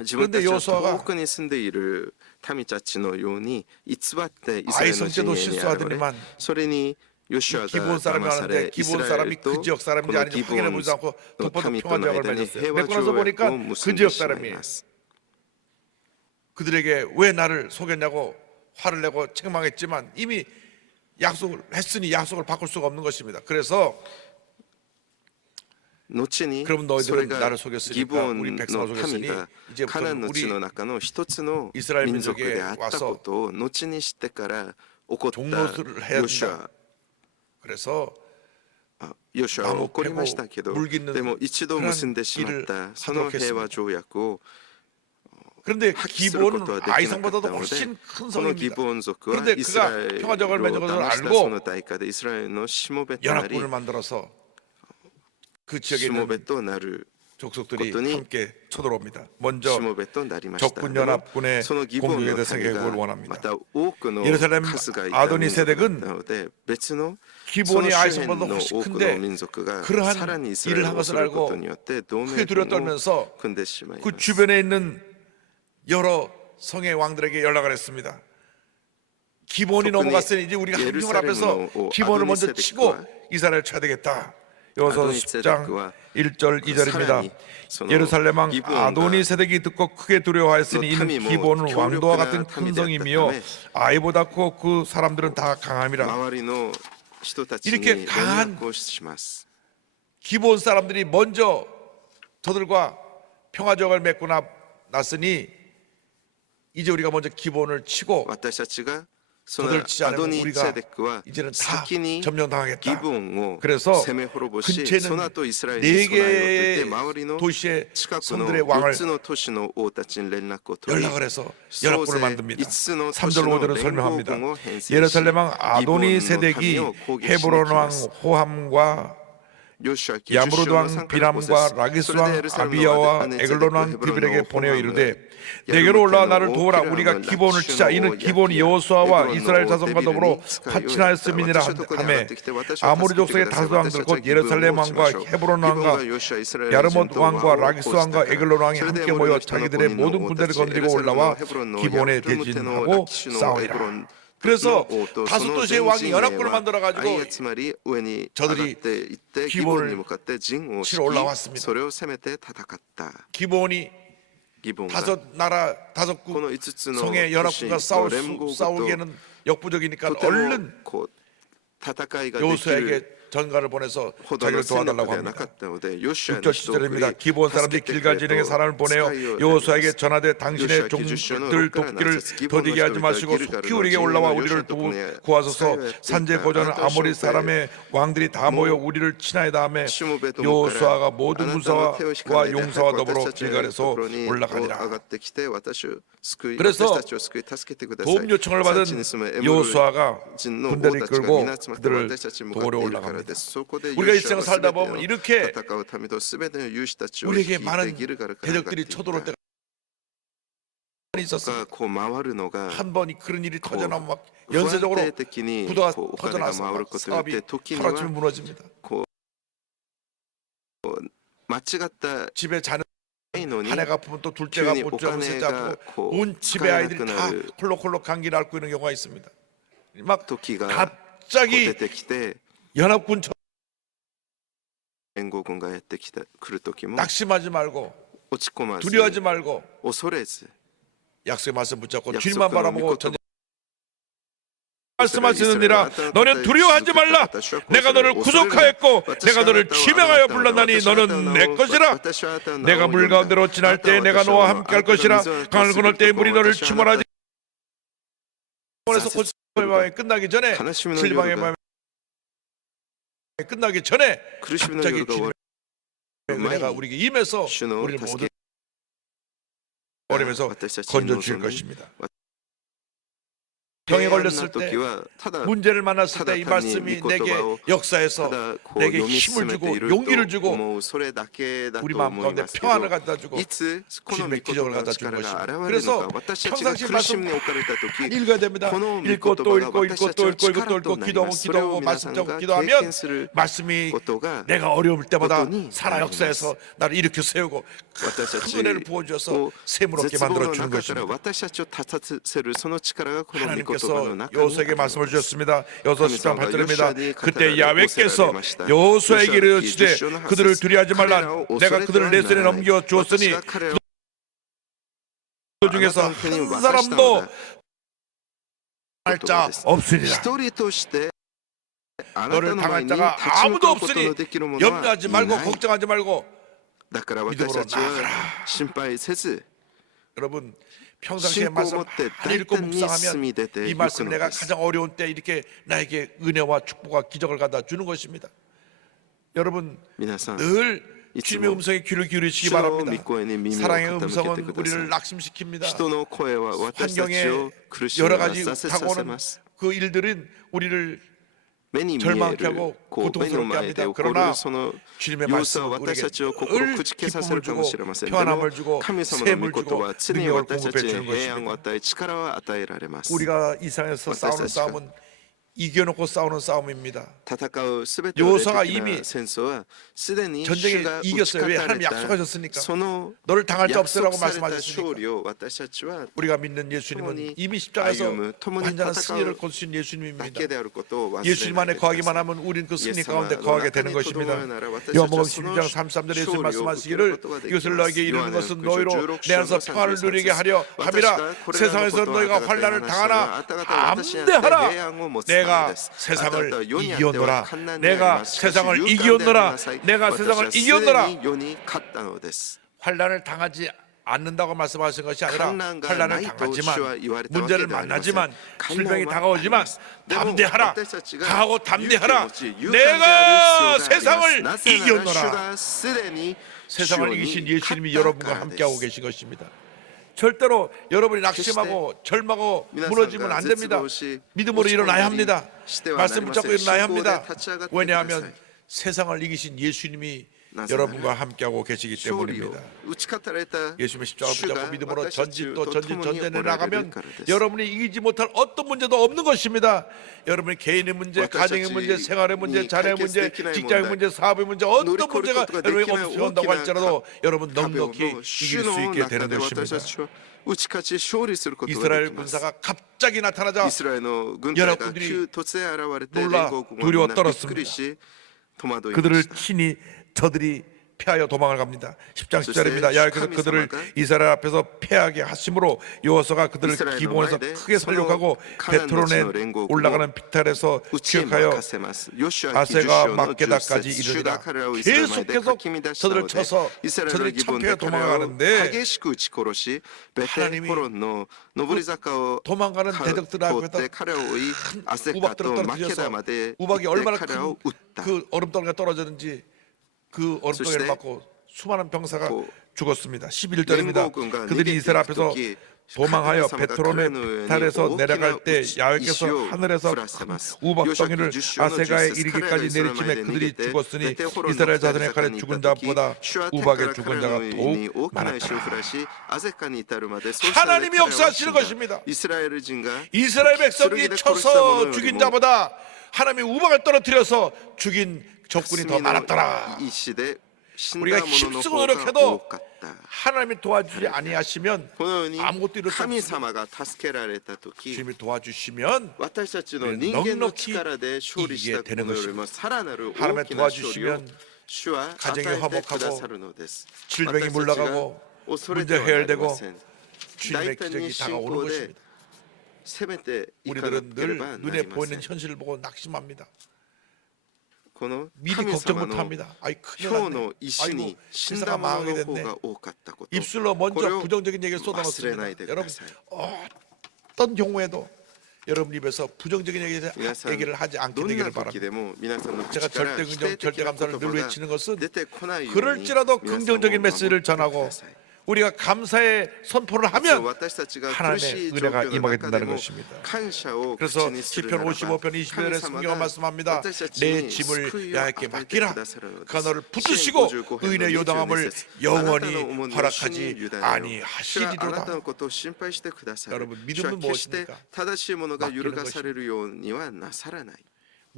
自分たち 그런데 は 여호수아가 遠くに住んでいる民たちのように偽ってイスラエルの 아이성 陣 때도 営に現れ 실수하더니만 それにヨシュア 기본 が 사람이 騙さ 하는데 れイス 기본 ラエ 사람이 ルと 그 지역 こ 사람인지 の 아닌지 ギ 확인해 ボン 보지 않고 の 덮어도 民と 평화 の 지역을 間に 맺었어요. 平和 맺고 条 나서 約 보니까 を結 그 んで 지역 しまい 사람이에요. ます 그들에게 왜 나를 속였냐고 화를 내고 책망했지만 이미 약속을 했으니 약속을 바꿀 수가 없는 것입니다. 그래서 後に 그럼 それ 너희들은 が 나를 ギ 속였으니까 ブオン 우리 の 백성을 民 속였으니 がカナ 이제부터는 ンの地 우리 の中の一つの 이스라엘 民族 민족에 であったこ 와서 とを後に知ってから起こった 종노릇을 해야 ヨシュ 된다. 그래서 ヨシュアは起こりましたけど、 물깃는 でも一度結んでしまったその平和条約を 그런데 破棄することは 기본은 できなかった 아이성보다도 ので、 훨씬 큰 このギ 성입니다. ブオン族は 그런데 イスラ 그가 エル 평화적을 を 맺은 것을 騙したその 알고 代価でイスラエルのしもべとなり 연합군을 만들어서 그 지역에 しも 있는 べとなる 족속들이 것들이 함께 쳐들어옵니다. 먼저 しもべとなりました。 적군 でも 연합군의 そのギブオン 공격에 の 대해서 民 개국을 が 원합니다. また多くの 예루살렘 数がいた 아도니 民族だった 세덱은 ので別の 기본이 その周辺 아이성보다 の 훨씬 多くの 큰데 民族が 그러한 さらにイスラエ 일을 ル 한 を 것을 恐れること 알고 によって同盟 크게 軍を 두려웠다면서 組んでしまい 그 ます。 주변에 있는 여러 성의 왕들에게 연락을 했습니다. 기본이 특히 넘어갔으니 이제 우리가 한 명을 앞에서 예루살렘의 기본을 먼저 아도니 치고 세덱과 이스라엘을 쳐야 되겠다. 여호수아 아도니 10장 세덱과 1절 2절입니다. 사란이 서로 예루살렘 왕 기브온과 아도니 세덱이 듣고 크게 두려워하였으니 이는 탐이 뭐 기본은 왕도와 같은強力な 큰 民であった 성이며 ため 아이보다 크고 그 사람들은 다 강함이라. 周りの人たちに 이렇게 連 강한 絡をします。 기본 사람들이 먼저 저들과 평화적을 맺고 났으니 이제 우리가 먼저 기본을 치고 私たちがその 저들 치지 アド 않으면 ニ 우리가 セデクは 이제는 다 先に 점령당하겠다. ギブオンを 그래서 攻め滅ぼし、 근처에는 その後イスラエルに備えようと言って 4개의 周りの 도시의 近くの 성들의 왕을 4つの都市の王たちに連絡を取り 연락을 해서 総 연합군을 勢 만듭니다. 5つの都 3절 市の 5절은 連合 설명합니다. 軍を編成し 예루살렘 왕 ギブオン 아도니 の 세덱이 民を攻撃しに 헤브론 来 왕 ます 호함과 ヨシュア記 야무르드 10章の 왕 3から5 비람과 節 라기스 それで 왕 エルサレムの 아비야와 姉 에글론 왕 ヘブロンの 디빌에게 보내어 ホハム 이르되 내게로 올라와 나를 도우라. 우리가 기본을 치자. 이는 기본이 여호수아와 이스라엘 자손과 더불어 파친하였음이니라 하매 아모리 족속의 다섯 왕들 곧 예루살렘 왕과 헤브론 왕과 야르못 왕과 라기스 왕과 에글론 왕이 함께 모여 자기들의 모든 군대를 거느리고 올라와 기본에 대진하고 싸우니라. 그래서 다섯 도시의 왕이 연합군을 만들어 가지고 저들이 기본을 치러 올라왔습니다. それを攻めて戦った 기본이 ギボンが 다섯 나라 다섯 この5つの 성의 都市 연합군과 の連合軍と 싸우기에는 역부족이니까 とても 얼른 こう戦いができる 여호수아에게 전가를 보내서 ほどの 자기를 戦力 도와달라고 ではなか 합니다. ったのでヨシュア 6절 の人を送り 7절입니다. 기본 助 사람들이 けてく 길갈 れ 진영에 と 사람을 보내어 使いを 여호수아에게 전하되 당신의 요시아 기주쇼는 종들 로카나 돕기를 나서스 기본 더디게 하지 노시아를 마시고 기르가르 속히 우리에게 노지는 올라와 요시아 우리를 덕분에 구하소서. 사회에 산재 있다. 보좌는 아나토 아모리 쇼페 사람의 왕들이 다 모여 우리를 친하여 다음에 시모베도 여호수아가 모카라 모든 아나타노 군사와 테오시카나에 용사와 대하여 더불어 私たちの 길갈에서 ところに 올라가니라. 上がってきて私を救い 그래서 私たちを救い助けてください 도움 요청을 받은 産地に住むエムル 여호수아가 人の 군대를 王たちが 끌고 皆集まって 그들을 私たちに向かって 도우러 いるから 올라갑니다. ですそこで 우리가 이 ヨシュア 세상 は 살다 全て 보면 の 이렇게 戦う民と全ての勇士たちを 우리에게 率いて 많은 ギルガルから上がって 대적들이 いった 쳐들어올 때가 있었습니다. がこう回るのが 한 번이 그런 일이 고 터져나면 막 不安 연쇄적으로 定的に 부도가 こうお金が 터져나서 回る 막 ことによっ 사업이 て時に 하루아침에 は 무너집니다. 間違った 집에 자는 ないのに 한 해가 아프면 또 둘째가急に 못 자고 셋째 오카네가 아프고 고 온 집의 아이들이 다 가나ク나를 콜록콜록 감기를 앓고 있는 경우가 있습니다. 막 時が 갑자기 出てきて 연합군 저- 連合軍がやってきた来る時も 낙심하지 말고 落ち込まず 두려워하지 말고 恐れず 약속의 말씀 붙잡고 약속의 주님만 바라보고 믿고 전쟁 말씀하시느니라. 너는 두려워하지 말라. 내가 너를 구속하였고 내가 너를 지명하여 불렀나니 너는 내 것이라. 내가 물 가운데로 지날 때 내가 너와 함께할 것이라. 강을 건널 때 물이 너를 침몰하지. 에서 고통의 끝나기 전에 悲しみの 실망의 夜が 밤이 끝나기 전에 苦しみの 갑자기 夜が終わ 주님의 る前 은혜가 に 우리에게 임해서 主の 우리를 助 모든 け 어림에서 私たちに 건져 줄 臨み 것입니다. 平 병에 安な 걸렸을 때 時はただ 문제를 만났을 때 이 타다타니 말씀이 내게 미코토바오 역사해서 ただこう 내게 読み 힘을 進めて 주고 いる 용기를 と 주고 思うそれだけだ 우리 と 마음 思い 가운데 ますけど 평안을 갖다 주고 いつこの御 주님의 言 기적을 葉の 갖다 주는 力が 것입니다. 現れるの 그래서 か私たちが 평상시 苦しみに 말씀 置かれた時 읽어야 됩니다. この御言 읽고 또 葉が 읽고 私 읽고 たち 또 の 읽고 이것도 力と 읽고 なり 기도하고 ますそれを 기도하고 皆 말씀 さん 잡고 が経 기도하면 験する 말씀이 ことが 내가 어려울 때마다 것도 살아 역사에서 나를 일으켜 세우고 私た 큰 ち 은혜를 부어주어서 を 샘을 얻게 絶望 만들어 の 주는 中から 것입니다. 私たちを立たせるその力がこの御言葉の 하나님께서 中にあ 여호수아에게 る 말씀을 주셨습니다. 여호수아 10장 8절입니다. 그때 그때 야훼께서 야훼께서 여호수아에게 이르시되 여호수아에게 그들을 두려워하지 말라. 내가 그들을 내 손에 넘겨 주었으니 그 중에서 한 사람도 할 자 없으리라. 一人として 너를 당할 자가 아무도 없으니 염려하지 말고 걱정하지 말고 믿음으로 나아가라. 心配せず 여러분 평상시에 信仰を 말씀 持って 많이 大 읽고 胆に進 묵상하면 み出て 이 いく 말씀 の 내가 です 가장 어려운 때 이렇게 나에게 은혜와 축복과 기적을 갖다 주는 것입니다. 여러분 皆さん 늘 いつ 주님의 も 음성에 귀를 기울이시기 主の 바랍니다. 御声に耳を 사랑의 傾け 음성은 てくだ 우리를 さい 낙심시킵니다. 人の声は私たち 환경에 を苦しみ 여러 は 가지 挫折させ 다가오는 ます 그 일들은 우리를 目に見え 절망케 る 하고 こう目の 고통스럽게 前で 합니다. 起こ 그러나 るその 주님의 様子は 말씀은 私たちを 우리에게 心 늘 くじけさせ 기쁨을 るかもし 주고 れませんでも 평안함을 주고 神様の 샘을 御言 주고 は常に 능력을 私た 공급해 ちに 주는 平安を 것입니다. 与え力を与えられます 우리가 이 세상에서 싸우는 어떠셨습니까? 싸움은 이겨놓고 싸우는 싸움입니다. 戦うすべて 요호수아가 の霊的 이미 な戦争はすでに 전쟁에 主が打ち 이겼어요. 勝 왜 た 하나님 れた 약속하셨으니까. その 너를 당할 자 約 없으라고 束された勝 말씀하셨으니까. 利を私たちは 우리가 믿는 예수님은 이미 십자가에서 완전한 승리를 거두신 だ 예수님입니다. けであることを忘れ 예수님 ない 안에 でくだ 거하기만 さい 하면 우리는 그 승리 예수와 가운데 거하게 되는 나라에 것입니다. 도동하여라. 요한복음私たちは 12장 33절에 예수님 말씀하시기를 요한의 이것을 너에게 이르는 요한의 것은 그 너희로 주 내 안에서 16 평안을 누리게 하려 함이라. 私がこれらの 세상에서 ことを 너희가 あなた方に 환난을 話したら 당하나 あなた方は私にあって 담대하라. 平安を持つため 내가 です 세상을 あなた方は世にあっては 이기었노라. 患難にあり 내가 ますしかし 세상을 勇敢であり 이기었노라. なさい 내가 私 세상을 はすで 이기었노라. に世に勝ったのです 환난을 당하지 않는다고 말씀하신 것이 아니라 환난과 환난을 나이도 당하지만 주와 이와르다 문제를 와케 만나지만 되었습니다. 질병이 환난과 다가오지만 아니었습니다. 담대하라. 私たちが 가하고 담대하라. 勇気を持ち勇敢である 내가 必要があります 세상을 なぜなら主 이겼노라. がすでに 세상을 主に 이기신 예수님이 勝った 여러분과 から 함께하고 です 계신 것입니다. 절대로 여러분이 낙심하고 절망하고 무너지면 안 됩니다. 믿음으로 일어나야 합니다. 말씀 붙잡고 일어나야 합니다. 왜냐하면 세상을 이기신 예수님이 여러분과 함께하고 계시기 勝利を 때문입니다. 打ち勝たれた 예수님의 십자가 主が 붙잡고 믿음으로 私たち 전진 と 또 전진 共に 전진에 おられる 나가면 からです 여러분이 이기지 못할 어떤 문제도 없는 것입니다. 여러분의 개인의 문제, 私たち 가정의 문제, 생활의 문제, に 자녀의 解決 문제, できない 직장의 問題 문제, 사업의 문제 어떤 乗り越える 문제가 ことができない 여러분에게 없어온다고 大きな 할지라도 여러분 壁を 넉넉히 も 이길 う主 수 の 있게 中 되는 で私 것입니다. たちは打ち勝ち勝利することがで 이스라엘 きます 군사가 갑자기 나타나자 イスラエルの軍隊が 여러분들이 急突然現れて 놀라 連合軍は 두려워 みんなびっ 떨었습니다. くりし戸惑いま 그들을 した 친히 저들이 피하여 도망을 갑니다. 10장 10절입니다. 그때 야훼께서 그들을 하나님 이스라엘 앞에서 패하게 하심으로 여호수아가 그들을 이스라엘 기본에서 노마이데 크게 살려가고 가나안 베트론에 도시의 랭고 올라가는 비탈에서 うちへ 기억하여 任せますヨシュア記10 아세가 章の10 막게다까지 節主 이르리라. が彼らをイスラエル前で 계속해서 かき乱したの 저들을 で 쳐서 イスラエルの 저들이 義分 참패해 で彼らを 도망가는데 激しく撃ち殺しベテ 하나님이 ホロンの上り坂を 도망가는 通 대적들 っ 앞에다 て彼を追いアセカ 우박들을 とマケダ 떨어뜨려서 まで行 우박이 っ 얼마나 て彼らを撃った 큰 그 얼음덩이가 떨어졌는지 그 얼음덩이를 그때 맞고 수많은 병사가 그 죽었습니다. 11절입니다. 랭고군과 그들이 네게 이스라엘 앞에서 기 도망하여 카나사마가 베트론의 크레노에 비탈에서 오키나 내려갈 때 우치- 야훼께서 이시오 하늘에서 프라세마스. 우박덩이를 요샤키 아세가에 주시오노 이르기까지 주스 내리침에 카레나의 그들이 내리게 죽었으니 베테 호론 이스라엘 자손의 넉살이 칼에 사건이 죽은 있다時 자보다 슈아 우박에 테크라 죽은 자가 카레노의 더욱 이니 오키나의 많았더라. 쇼프라시 아세카니 이타르마데 하나님이 역사하시는 것입니다. 이스라엘 진가 이스라엘 백성이 쓰레기를 쳐서 코르사모는 죽인 그리고 자보다 하나님이 우박을 떨어뜨려서 죽인 적군이 더 많았더라. 이 시대 우리가 힘쓰고 노력해도 노력해도 하나님이 도와주지 아니하시면 このように 아무것도 이룰 수 神 없습니다. 様が助けられた時 주님이 도와주시면 私たちの人間の力で勝利したことよりもさらなる大きな勝利を主は与えてくださるのです。 질병이 물러가고 恐れてはなりません。 주님의 大胆に 기적이 信 다가오는 仰で 것입니다. 攻めていかな 우리들은 けれ 늘 ばな 눈에 りませ 보이는 ん。 현실을 보고 낙심합니다. この 미리 神 걱정 様の 못합니다. 아이 큰일 今日 났네. の石に 아이고 死ん 회사가 だもの 망하게 の方 됐네. が多かったこと。 입술로 これ 먼저 を 부정적인 얘기를 忘れ 쏟아놓습니다. ないでく 여러분 ださい。 어떤 경우에도 여러분 입에서 부정적인 皆さん 얘기를 하지 않게 どんな 되기를 時 바랍니다. でも皆さんの 제가 口から 절대 否 긍정, 定的 절대 な 감사를 言 늘 葉 외치는 が 것은 出てこないように 그럴지라도 皆さんを 긍정적인 守って 메시지를 くだ 전하고 さい。 우리가 감사의 선포를 そう 하면 私たちが苦 하나님의 しい状 은혜가 況の 임하게 中で 된다는 も 것입니다. 感謝を口 그래서 にする 시편 ならば 55편 21절에 神様 성경은 が 말씀합니다. 私たち 내 に 짐을 救いを 야훼께 与えて 맡기라. くださるのです。 그가 너를 支援 붙드시고 55編の 의인의 22 요당함을 節 영원히 あなたの重荷を主に 허락하지 委ねよ。主はあなた 아니하시리로다. のことを心配してくださる。 여러분 主は 믿음은 決して 무엇입니까? 正しいものが揺るがされるようにはなさらない。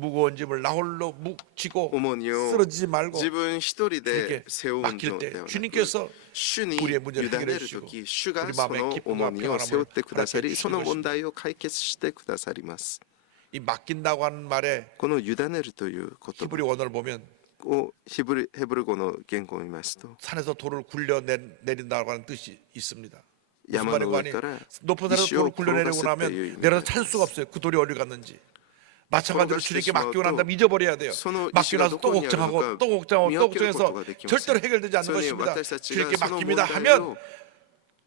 무거운 짐을 나홀로 묵지고 重荷を 쓰러지지 말고 自分一人 주님께 で背負うの 맡길 で 때 はなく 주님께서 主に 우리의 委 문제를 ね 해결해 る 주시고 時主が 우리 そ 마음의 の 기쁨과 重荷を背負ってくださ 평안함을 りその 허락해 問題を解決してくださります。 이 맡긴다고 하는 말에 この委ねるという言 히브리 葉 원어를 보면 をヘブル語の言語を見ますと 산에서 돌을 굴려 내린다고 하는 뜻이 있습니다. 무슨 山の 말이고 上 하니 から 높은 산에서石を 돌을 굴려내리고 転がすっていう意 나면 味 내려서 です 찾을 수가 없어요. 그 돌이 어디 갔는지. 마찬가지로 주님께 맡기고 난 다음 잊어버려야 돼요. 맡기고 나서 또 걱정하고 또 걱정하고 또 걱정해서 절대로 해결되지 않는 것입니다. 주님께 맡깁니다 하면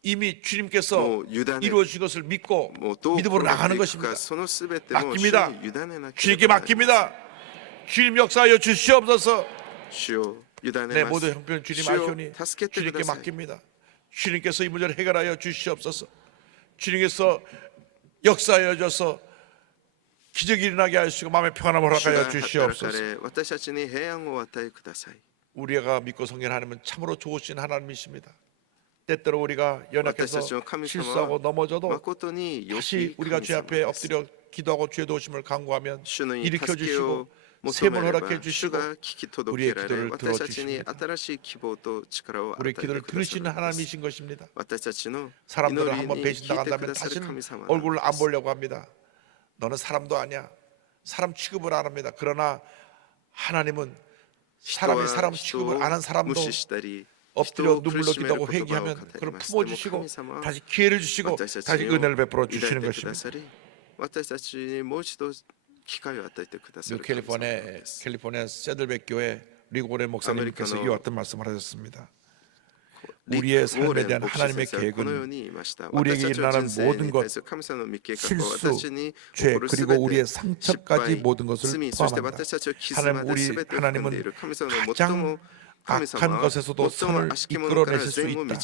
이미 주님께서 이루어 주신 것을 믿고 믿음으로 나가는 것입니다. 맡깁니다. 주님께 맡깁니다. 주님 역사하여 주시옵소서. 내 모든 형편 주님 아시오니 주님께 맡깁니다. 주님께서 이 문제를 해결하여 주시옵소서. 주님께서 역사하여 줘서 기적이 일어나게 하시고 마음의 평안함을 허락하여 주시옵소서. 우리가 믿고 섬기는 하나님은 참으로 좋으신 하나님이십니다. 때때로 우리가 연약해서 실수하고 넘어져도 다시 우리가 주 앞에 엎드려 기도하고 주의 도우심을 간구하면 일으켜 주시고 셈을 허락해 주시고 우리의 기도를 들어주십니다. 우리의 기도를 들으시는 하나님이신 것입니다. 사람들은 한번 배신당한다면 다시는 얼굴을 안 보려고 합니다. 너는 사람도 아니야. 사람 취급을 안 합니다. 그러나 하나님은 사람이 사람 취급을 안 한 사람도 엎드려 눈물로 기도하고 회개하면 그를 품어주시고 다시 기회를 주시고 다시 은혜를 베풀어 주시는 것입니다. 캘리포니아 세들백 교회 리고레 목사님께서 이와 같은 말씀을 하셨습니다. 우리의 삶에 대한 하나님의 계획은 우리에게 일어나는 모든 것, 실수, 죄 그리고 우리의 상처까지 모든 것을 포함합니다. 하나님은 가장 악한 것에서도 선을 이끌어내실 수 있다.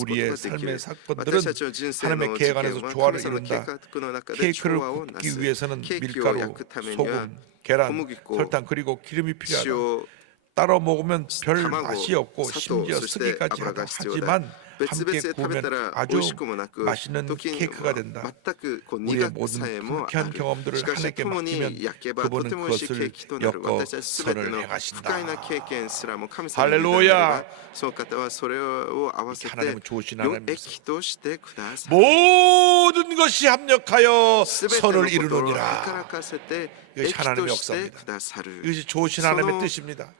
우리의 삶의 사건들은 하나님의 계획 안에서 조화를 이룬다. 케이크를 굽기 위해서는 밀가루, 소금, 계란, 설탕 그리고 기름이 필요하다. 따로 먹으면 별 맛이 없고 심지어 쓰기까지 하다. 하지만 함께 구우면 아주 맛있는 케이크가 된다. 우리의 모든 불쾌한 경험들을 하나님께 맡기면 그분은 그것을 엮어 선을 행하신다. 할렐루야. 하나님은 좋으신 하나님이십니다. 모든 것이 합력하여 선을 이루느니라. 이것이 하나님의 역사입니다. 이것이 좋으신 하나님의 뜻입니다.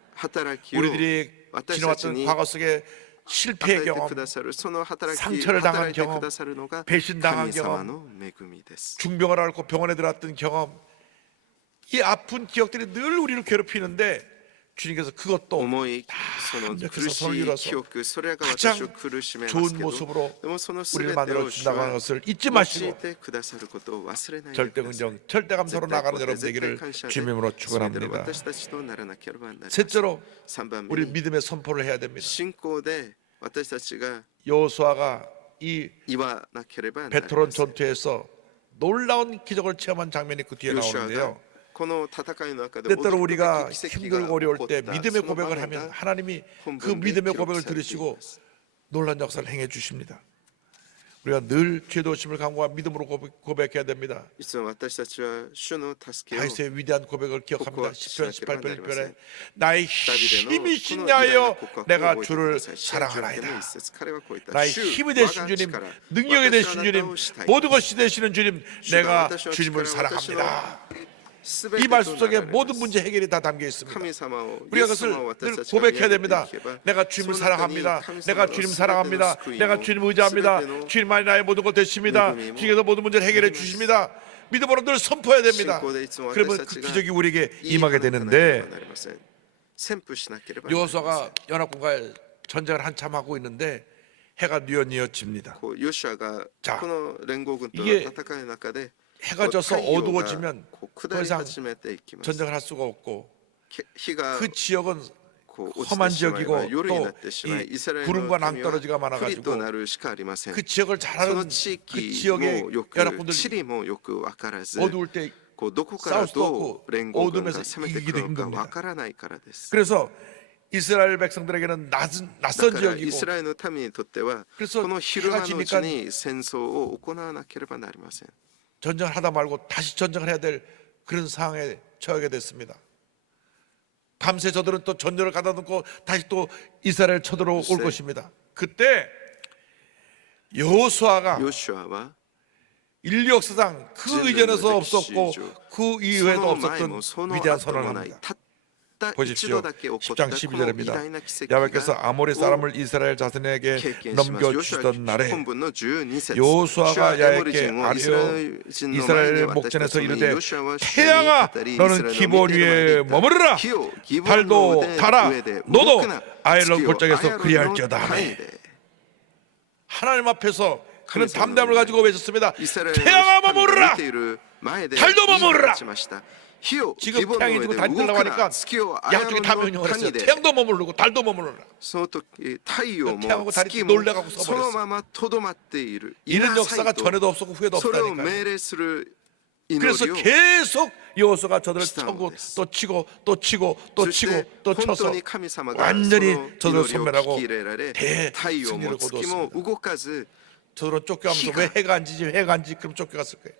우리들이 지나왔던 과거 속에 실패의 경험, 상처를 당한 경험, 배신당한 경험, 중병을 앓고 병원에 들어왔던 경험, 이 아픈 기억들이 늘 우리를 괴롭히는데 주님께서 그것도 다 합력해서 선을 이뤄서 가장 좋은 모습으로 우리를 만들어 준다고 하는 것을 잊지 마시고 절대 긍정, 절대 감사로 나가는 여러분 되기를 주님으로 축원합니다. 셋째로 우리 믿음의 선포를 해야 됩니다. 여호수아가 이 베트론 전투에서 놀라운 기적을 체험한 장면이 그 뒤에 나오는데요. 때때로 우리가 힘들고 어려울 때 믿음의 고백을 하면 하나님이 그 믿음의 고백을 들으시고 놀라운 역사를 행해 주십니다. 우리가 늘 죄 도심을 간구하고 믿음으로 고백해야 됩니다. 다윗의 위대한 고백을 기억합니다. 시편 18편 1편에 나의 힘이신 야여 내가 주를 사랑하나이다. 나의 힘이 되신 주님, 능력이 되신 주님, 모든 것이 되시는 주님, 내가 주님을 사랑합니다. 이 말씀 속에 모든 문제 해결이 다 담겨 있습니다. 우리가 그것을 늘 고백해야 됩니다. 내가 주님을 사랑합니다. 내가 주님 사랑합니다. 내가 주님 의지합니다. 주님만이 나의 모든 것 되십니다. 주님께서 모든 문제를 해결해 주십니다. 믿음으로 늘 선포해야 됩니다. 그러면 그 기적이 우리에게 임하게 되는데 여호수아가 연합군과의 전쟁을 한참 하고 있는데 해가 뉘엿뉘엿집니다. 자, 이게 해가 져서 어두워지면 더 이상 전쟁을 할 수가 없고 그 지역은 험한 지역이고 또 이 구름과 낭떠러지가 많아가지고 그 지역을 잘 아는 그 지역의 연합군들이 어두울 때 싸울 수도 없고 어둠에서 이기기도 힘듭니다. 그래서 이스라엘 백성들에게는 낯선 지역이고 그래서 해가 지니까 전쟁을 하다 말고 다시 전쟁을 해야 될 그런 상황에 처하게 됐습니다. 밤새 저들은 또 전열을 가다듬고 다시 또 이스라엘 쳐들어올 것입니다. 그때 여호수아가 인류 역사상 그 이전에서 없었고 그 이후에도 없었던 위대한 선언을 합니다. 보십시오. 10장 12절입니다. 야훼께서 야훼께서 아모리 사람을 이스라엘 자손에게 넘겨주시던 날에 여호수아가 야훼께 이스라엘 목전에서 이르되 태양아 너는 기본 위에 머무르라 달도 달아 너도 아이론 골짜기에서 그리할지어다 하매 하나님 앞에서 그는 담담을 가지고 외쳤습니다. 태양아 머무르라 달도 머무르라. 지금 태양이 누구 달리려고 하니까 양쪽에 다 명령을 했어요. 태양도 머무르고 달도 머무르라. 태양하고 달이 놀래가고 서버렸어요. 이런 역사가 전에도 없었고 후에도 없다니까요. 그래서 계속 여호수아가 저들을 쳐고 또 치고 또 치고 또 치고 또 쳐서 완전히 저들을 소멸하고 대승리를 거두었습니다. 저들은 쫓겨가면서 왜 해가 안 지지 해가 안 지지 그럼 쫓겨갔을 거예요.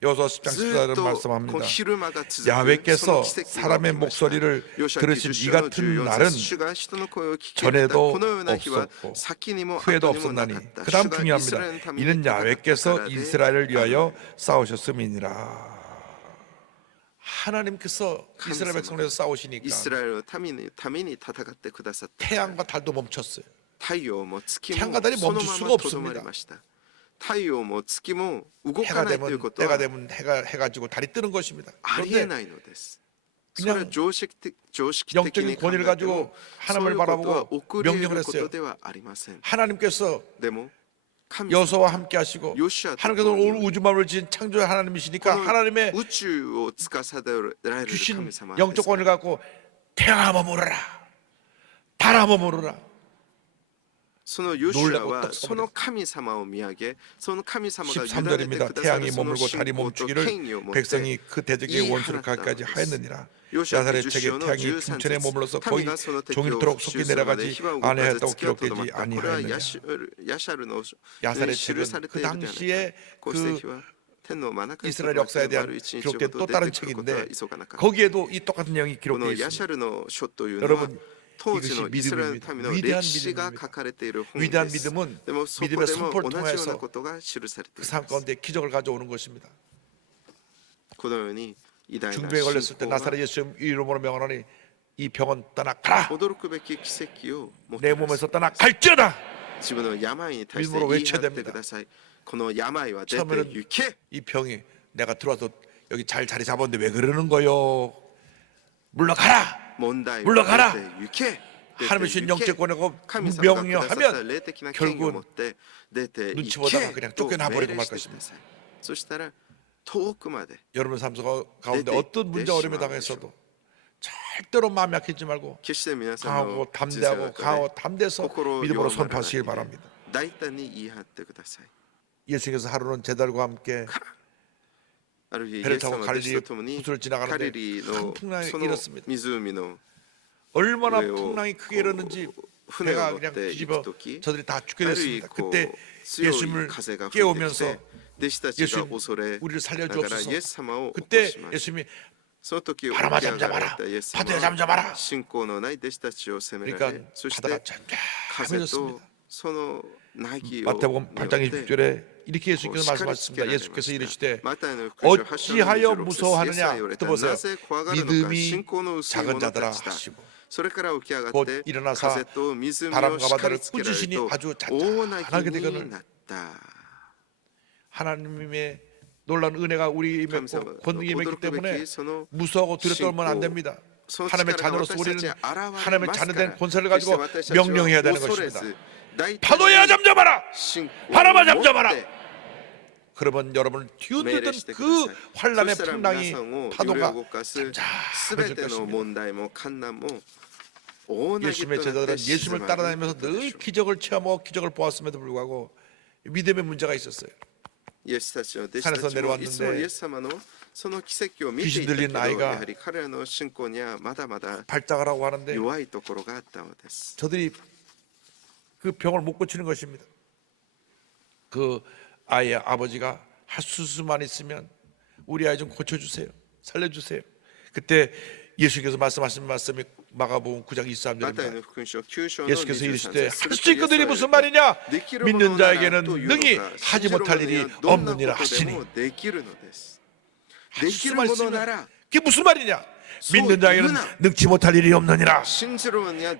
여호수아 10장 14절은 말씀합니다. 야훼께서 사람의 목소리를 들으신 이 같은 날은 전에도 없었고 후에도 없었나니 그 다음 중요합니다. 이는 야훼께서 이스라엘을 위하여 싸우셨음이니라. 하나님께서 이스라엘 백성을 위해서 싸우시니까 태양과 달도 멈췄어요. 태양과 달이 멈출 수가 없습니다. 해가 되면 때가 되면 해가 지고 달이 뜨는 것입니다. 그런데 그냥 영적인 권위를 가지고 하나님을 바라보고 명령을 했어요. 하나님께서 여호수아와 함께 하시고 하나님께서 온 우주만물을 지은 창조의 하나님이시니까 하나님의 주신 영적 권위를 갖고 태양아 머무르라 달아 머무르라. 놀라고 떡 서버렸어요. 13절입니다. 태양이 머물고 달이 멈추기를 백성이 그 대적의 원수를 가까이 하였느니라. 야살의 책에 태양이 중천에 머물러서 거의 종일토록 솟기 내려가지 아니하였다고 기록되지 아니하였느냐. 야살의 책은 그 당시에 그 이스라엘 역사에 대한 기록된 또 다른 책인데 거기에도 이 똑같은 내용이 기록되어 있습니다. 여러분 이것이 믿음입니다. 위대한 믿음입니다. 위대한 믿음은 믿음의 선포를 통해서 그 삶 가운데 기적을 가져오는 것입니다. 중병에 걸렸을 때 나사렛 예수 이름으로 명하노니 이 병은 떠나가라. 내 몸에서 떠나갈지어다. 믿음으로 외쳐야 됩니다. 처음에는 이 병이 내가 들어와서 여기 잘 자리 잡았는데 왜 그러는 거요? 물러가라. 물러가라. 하나님의 주신 영적 권위고 명령하면 결국은 눈치 보다가 그냥 쫓겨나 버리고 말 것입니다. 여러분 삶 가운데 어떤 문제 어려움에 당했어도 절대로 마음 약해지지 말고 강하고 담대하고 강하고 담대해서 믿음으로 선포하시길 바랍니다. 예수님께서 하루는 제자들과 함께 배를 타고 갈릴리 호수를 지나가는데 큰 풍랑이 일었습니다. 얼마나 풍랑이 크게 일었는지 배가 그냥 뒤집어 저들이 다 죽게 됐습니다. 그때 예수님을 깨우면서 예수님 우리를 살려주옵소서. 그때 예수님이 바람아 잠잠하라 파도야 잠잠하라. 그러니까 바다가 잠잠해졌습니다. 마태복음 8장 20절에 이렇게 예수님께서 말씀하셨습니다. 예수께서 이르시되 어찌하여 무서워하느냐. 또 보세요. 믿음이 작은 자들아 하시고 곧 일어나사 바람과 바다를 꾸짖으니 아주 잔잔하게 되거늘. 하나님의 놀라운 은혜가 우리 맺고 권능이 임했기 때문에 무서워하고 두렵게 안 됩니다. 하나님의 자녀로서 우리는 하나님의 자녀된 권세를 가지고 명령해야 되는 것입니다. 파도야 잠잠하라 바람아 잠잠하라. 그러면 여러분을 뒤흔들던 그 환란의 풍랑이 파도가 잠잠해질 것입니다. 예수님의 제자들은 예수님을 따라다니면서 늘 기적을 체험하고 기적을 보았음에도 불구하고 믿음의 문제가 있었어요. 산에서 내려왔는데 귀신 들린 아이가 발작을 하고 하는데 저들이 그 병을 못 고치는 것입니다. 그 아이의 아버지가 할 수만 있으면 우리 아이 좀 고쳐주세요. 살려주세요. 그때 예수께서 말씀하신 말씀이 마가복음 9장 23절입니다. 예수께서 이르시되 할 수 있거든이 무슨 말이냐. 믿는 자에게는 능히 하지 못할 일이 없느니라 하시니. 할 수만 있으면 그게 무슨 말이냐. 믿는 자에게는 능치 못할 일이 없느니라.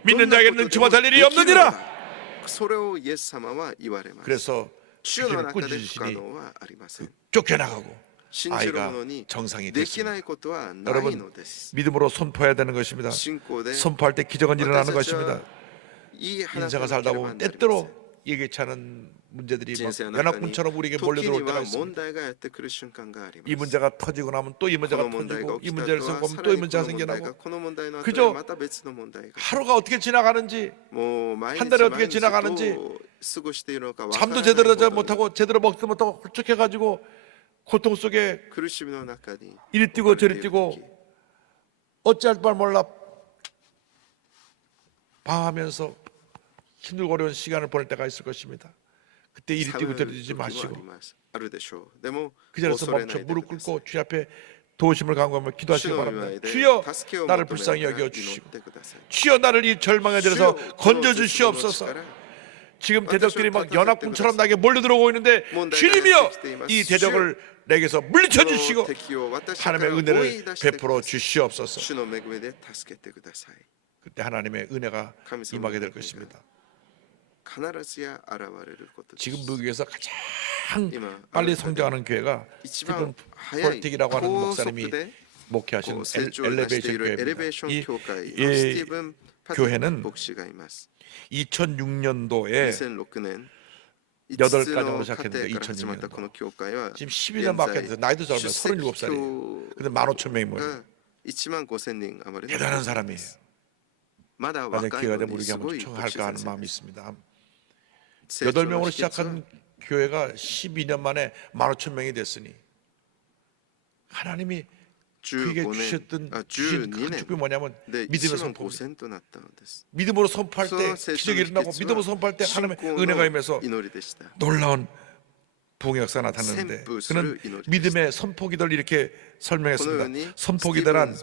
믿는 자에게는 능치 못할 일이 없느니라. 그래서 주님이 꾸짖으시니 쫓겨나가고 아이가 정상이 됐습니다. 여러분, 믿음으로 선포해야 되는 것입니다. 선포할 때 기적은 일어나는 것입니다. 인생을 살다 보면 때때로 예기치 않은 문제들이 막 연합군처럼 우리에게 몰려들어올 때가 있습니다. 이 문제가 터지고 나면 또 이 문제가 터지고, 이 문제를 생각하면 또 이 문제가 생겨나고, 그저 하루가 어떻게 지나가는지, 한 달이 어떻게 지나가는지, 잠도 제대로 자지 못하고 제대로 먹지도 못하고 홀쭉해가지고 고통 속에 이리 뛰고 저리 뛰고 어찌할 바 몰라 방하면서 힘들고 어려운 시간을 보낼 때가 있을 것입니다. 그때 이리 뛰고 저리 뛰지 마시고 그 자리에서 멈춰 무릎 꿇고 주님 앞에 도우심을 간구하며 기도하시기 바랍니다. 주여, 나를 불쌍히 여겨 주시고, 주여, 나를 이 절망의 자리에서 건져 주시옵소서. 지금 대적들이 막 연합군처럼 나에게 몰려들어오고 있는데 주님이여, 이 대적을 내게서 물리쳐 주시고 하나님의 은혜를 베풀어 주시옵소서. 그때 하나님의 은혜가 임하게 될 것입니다. 지금 미국에서 가장 빨리 성장하는 교회가 스티븐 폴틱이라고 하는 목사님이 목회하시는 엘리베이션 교회입니다. 이 교회는 2006년도에 8가정으로 시작했는데 2006년도 지금 12년밖에 안 돼서 나이도 젊어요. 37살이에요. 근데 15,000명이 모여요. 대단한 사람이에요. 만약 기회가 되면 우리에게 한번 초청할까 하는 마음이 있습니다. 8명으로 시작한 교회가 12년 만에 15,000명이 됐으니 하나님이 그에게 주신 큰 축복이 뭐냐면 믿음의 선포입니다. 믿음으로 선포할 때 기적이 일어나고, 믿음으로 선포할 때 하나님의 은혜가 임해서 놀라운 부흥의 역사가 나타났는데, 그는 믿음의 선포기도를 이렇게 설명했습니다. 선포기도란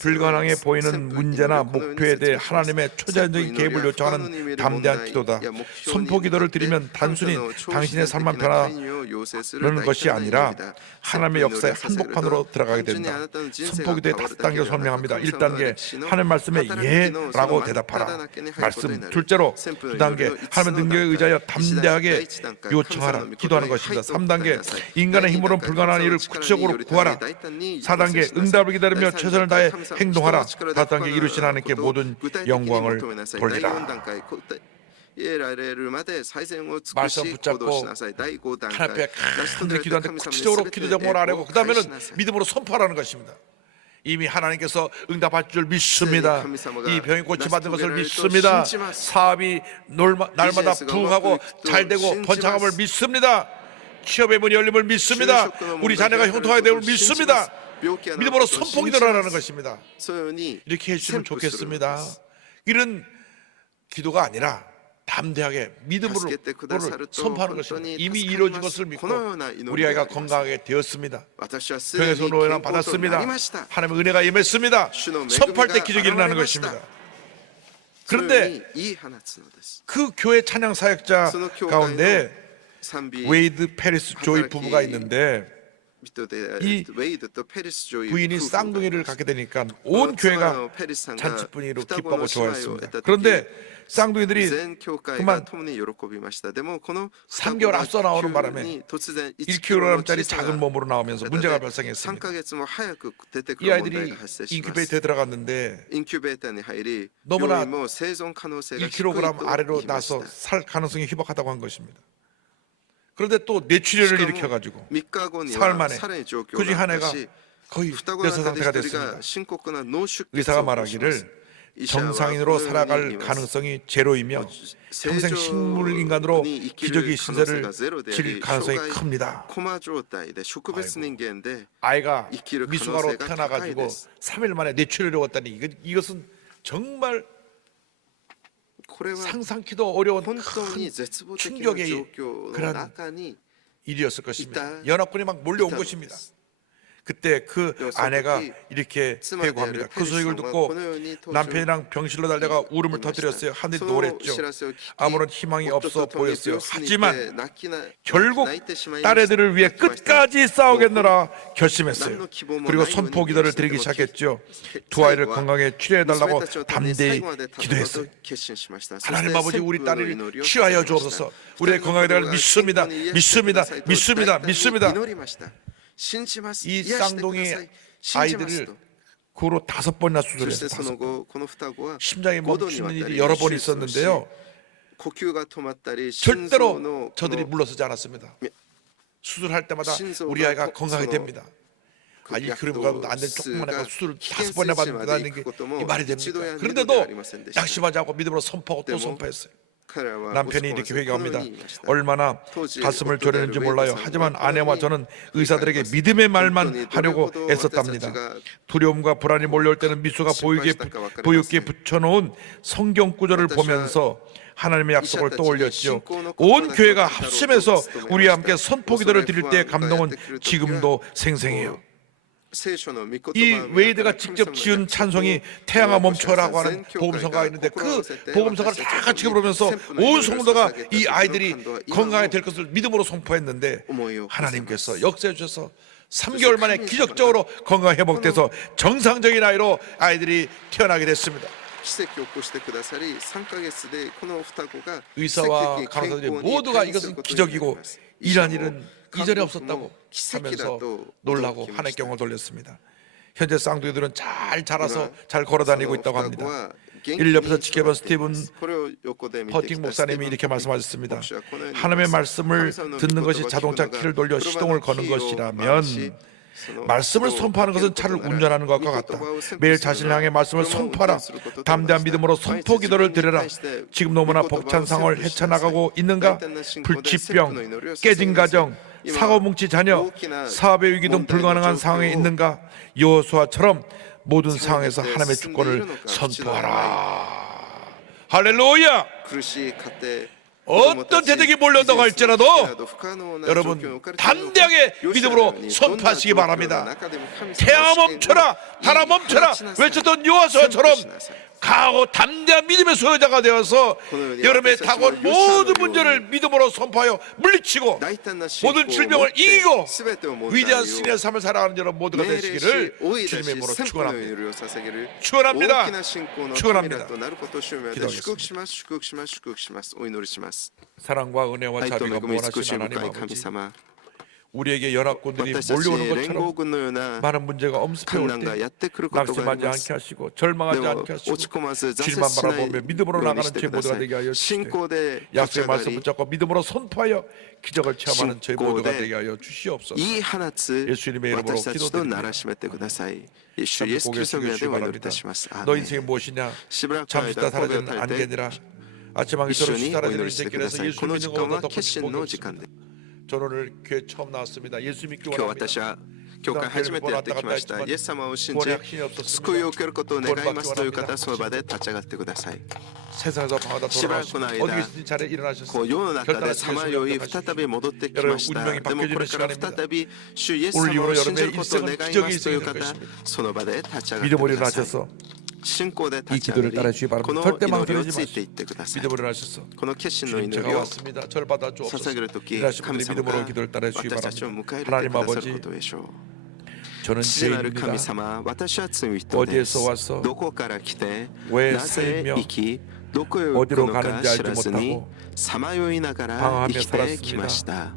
불가능해 보이는 문제나 목표에 대해 하나님의 초자연적인 개입을 요청하는 담대한 기도다. 선포기도를 드리면 단순히 당신의 삶만 변화하는 것이 아니라 하나님의 역사의 한복판으로 들어가게 된다. 선포기도의 5단계로 설명합니다. 1단계, 하나님 말씀에 예라고 대답하라. 말씀. 둘째로 2단계, 하나님의 능력에 의지하여 담대하게 요청하라. 기도하는 것입니다. 3단계, 인간의 힘으로 불가능한 일을 구체적으로 구하라. 4단계, 응답을 기다리며 최선을 다해 행동하라. 5단계, 이루신 하나님께 모든 영광을 돌리라. 말씀 붙잡고 하나님 앞에 간절히 기도하는데 구체적으로 기도 제목을 아뢰고, 그 다음에는 믿음으로 선포하라는 것입니다. 이미 하나님께서 응답할 줄 믿습니다. 이 병이 고침받은 것을 믿습니다. 사업이 날마다 부흥하고 잘되고 번창함을 믿습니다. 취업의 문이 열림을 믿습니다. 우리 자녀가 형통하게 됨을 믿습니다. 믿음으로 선포기도를 하라는 것입니다. 이렇게 해주시면 좋겠습니다. 이런 기도가 아니라 담대하게 믿음으로 선포하는 것입니다. 이미 이루어진 것을 믿고 우리 아이가 건강하게 되었습니다. 병에서 노예나 받았습니다. 하나님의 은혜가 임했습니다. 선포할 때 기적이 일어나는 것입니다. 그런데 그 교회 찬양 사역자 가운데 웨이드 페리스 조이 부부가 있는데, 이 부인이 쌍둥이를 갖게 되니까 온 교회가 잔치분위기로 기뻐하고 좋아했습니다. 그런데 쌍둥이들이 그만 3개월 앞서 나오는 바람에 1kg짜리 작은 몸으로 나오면서 문제가 발생했습니다. 이 아이들이 인큐베이터에 들어갔는데 너무나 1kg 아래로 나서 살 가능성이 희박하다고 한 것입니다. 그런데 또 뇌출혈을 일으켜가지고 사흘 만에 그중 한 애가 거의 뇌사 상태가 됐습니다. 의사가 말하기를 정상인으로 살아갈 가능성이 제로이며 평생 식물 인간으로 기저귀 신세를 질 가능성이 큽니다. 아이가 미숙아로 태어나가지고 3일 만에 뇌출혈이 왔다니, 이것은 정말 상상키도 어려운 큰 충격의 그런 일이었을 것입니다. 연합군이 막 몰려온 것입니다. 그때 그 그래서 아내가 어떻게 이렇게妻である 회고합니다. 그 ペリシ 소식을 さんは 듣고 このように当時 남편이랑 병실로 달려가 울음을 言いました 터뜨렸어요. 하늘이 その 노랬죠. 知らせを聞き 아무런 희망이 夫 없어 と共に 보였어요. 病室にいて 하지만 泣きな 결국 泣いてしまいました 딸애들을 위해 泣きました 끝까지 싸우겠노라 결심했어요. 남의 기쁨은 그리고 나의 선포 원인이 기도를 있을 드리기 때도 시작했죠. 기- 두 아이를 사이와 건강에 치료해달라고 娘たちのために 담대히 最後まで戦うと 기도했어요. 決心しました。 하나님 아버지 우리 そして 딸을 旋風の祈りを 치유하여 捧げました 주옵소서. 우리의 건강에 대해 믿습니다. 믿습니다. 믿습니다. 믿습니다. 祈りました。信じます。 이 癒してください。 쌍둥이 信じます 아이들을 と。 그 후로 5번이나 そして 수술했어요. その後この双子は 심장이 5度に 멈추는 わたり 일이 여러 번 手術をし 있었는데요. 呼吸が止まったり心臓 절대로 の 저들이 물러서지 않았습니다. 예. 수술할 때마다 신소가 우리 아이가 더- 건강하게 서로 됩니다. 그 아니 약도 그러고도 안 된 조금만 해가 수술을 쓰가 5번 해봤다는 게 이 말이 됩니까? 그런데도 양심하지 않고 믿음으로 선포하고 또 선포했어요. 남편이 이렇게 회개합니다. 얼마나 가슴을 졸였는지 몰라요. 하지만 아내와 저는 의사들에게 믿음의 말만 하려고 애썼답니다. 두려움과 불안이 몰려올 때는 미수가 보육기에 붙여놓은 성경 구절을 보면서 하나님의 약속을 떠올렸죠. 온 교회가 합심해서 우리와 함께 선포기도를 드릴 때의 감동은 지금도 생생해요. 이 웨이드가 직접 지은 찬송이 태양아 멈춰라고 하는 복음성가가 있는데 그 복음성가를 다 같이 부르면서 온 성도가 이 아이들이 건강하게 될 것을 믿음으로 선포했는데 하나님께서 역사해 주셔서 3개월 만에 기적적으로 건강 회복돼서 정상적인 아이로 아이들이 태어나게 됐습니다. 奇跡を起こしてくださり3ヶ月でこの双子が 의사와 간호사들이 모두가 이것은 기적이고 이러한 일은 이전에 없었다고 하면서 놀라고 하늘 경을 돌렸습니다. 현재 쌍둥이들은 잘 자라서 잘 걸어다니고 있다고 합니다. 이를 옆에서 지켜본 스티븐 퍼팅 목사님이 이렇게 말씀하셨습니다. 하나님의 말씀을 듣는 것이 자동차 키를 돌려 시동을 거는 것이라면 말씀을 선포하는 것은 차를 운전하는 것과 같다. 매일 자신을 향해 말씀을 선포하라. 담대한 믿음으로 선포 기도를 드려라. 지금 너무나 벅찬 상황을 헤쳐나가고 있는가? 불치병, 깨진 가정, 사고뭉치 자녀, 사업의 위기 등 불가능한 상황에 있는가? 여호수아처럼 모든 상황에서 하나님의 주권을 선포하라. 할렐루야! 어떤 대적이 몰려온다고 할지라도 여러분 담대하게 믿음으로 선포하시기 바랍니다. 태양아 멈춰라, 달아 멈춰라 외쳤던 여호수아처럼 강하고 담대한 믿음의 소유자가 되어서 여러분의 다가온 모든 문제를 믿음으로 선포하여 물리치고 모든 질병을 이기고 위대한 승리의 삶을 살아가는 여러분 모두가 되시기를 주님의 이름으로 축원합니다. 축원합니다. 축원합니다. 기도하겠습니다. 사랑과 은혜와 愛と 자비가 恵み尽くし 무한하신 深 하나님 い神 아버지, 様 우리에게 연합군들이 私たち 몰려오는 連 것처럼 合軍のような 많은 문제가 엄습해 困 올 難が 때 やってくることがあり 낙심하지 ま 않게 す 하시고 절망하지 でも 않게 落 하시고 ち込まず挫折 길만 しない 바라보며 믿음으로 ように 나가는 して 제 くだ 모두가 さ 되게 하여 い信 주시되 仰で立ち 약속의 上が 말씀 り 붙잡고 믿음으로 선포하여 기적을 체험하는 저희 모두가 신고대 되게 하여 주시옵소서. 言い放つ 예수님의 이름으로 私たちとならしめてください主イエスキリストの名でお祈りいたします 너 인생이 무엇이냐? しばらく 잠시 間 다 声を 사라지는 垂れて 안개니라. 아침하게 一緒 서로 にお 사라지는 祈りしてくだ 인생길에서 さい 예수 この 믿는 時間 것보다 は 더 決 큰 心の 복이 時間で 없습니다. 저는 오늘 교회 처음 나왔습니다. 예수 믿기 今日 원합니다. 私は教会初めてやってきましたイエス様を信じ救いを受けることを願いますという方はその場で立ち上がってください 세상에서 방하다 돌아가시고 어디 계신지 자리에 일어나셨습니다. こう世の中でさまよい再び戻ってきましたでもこれから再び主イエス様を信じることを願いますという方その場で立ち上がって 믿음으로 ください 일어나셔서 信仰で 이 立ち上 기도를 が 따라주시기 りこ 바랍니다. の 절대 祈りを 망설이지 ついてい 마시고 ってください 믿음으로 일어나셔서 この決心の 주님 祈り 제가 を 왔습니다. 절 받아 주옵소서. 捧げるとき 일하신 神 분들이 様 믿음으로 が 기도를 따라주시기 私たちを 바랍니다. 迎え入れて 하나님 くださる 아버지 ことでしょう 저는 父なる神 죄인입니다. 様私は罪人で 어디에서 す 와서 どこから来て 왜 なぜ 살며 生きどこへ行く 어디로 のか 가는지 知 알지 らずに 못하고 さまよいながら 방황하며 生きてきました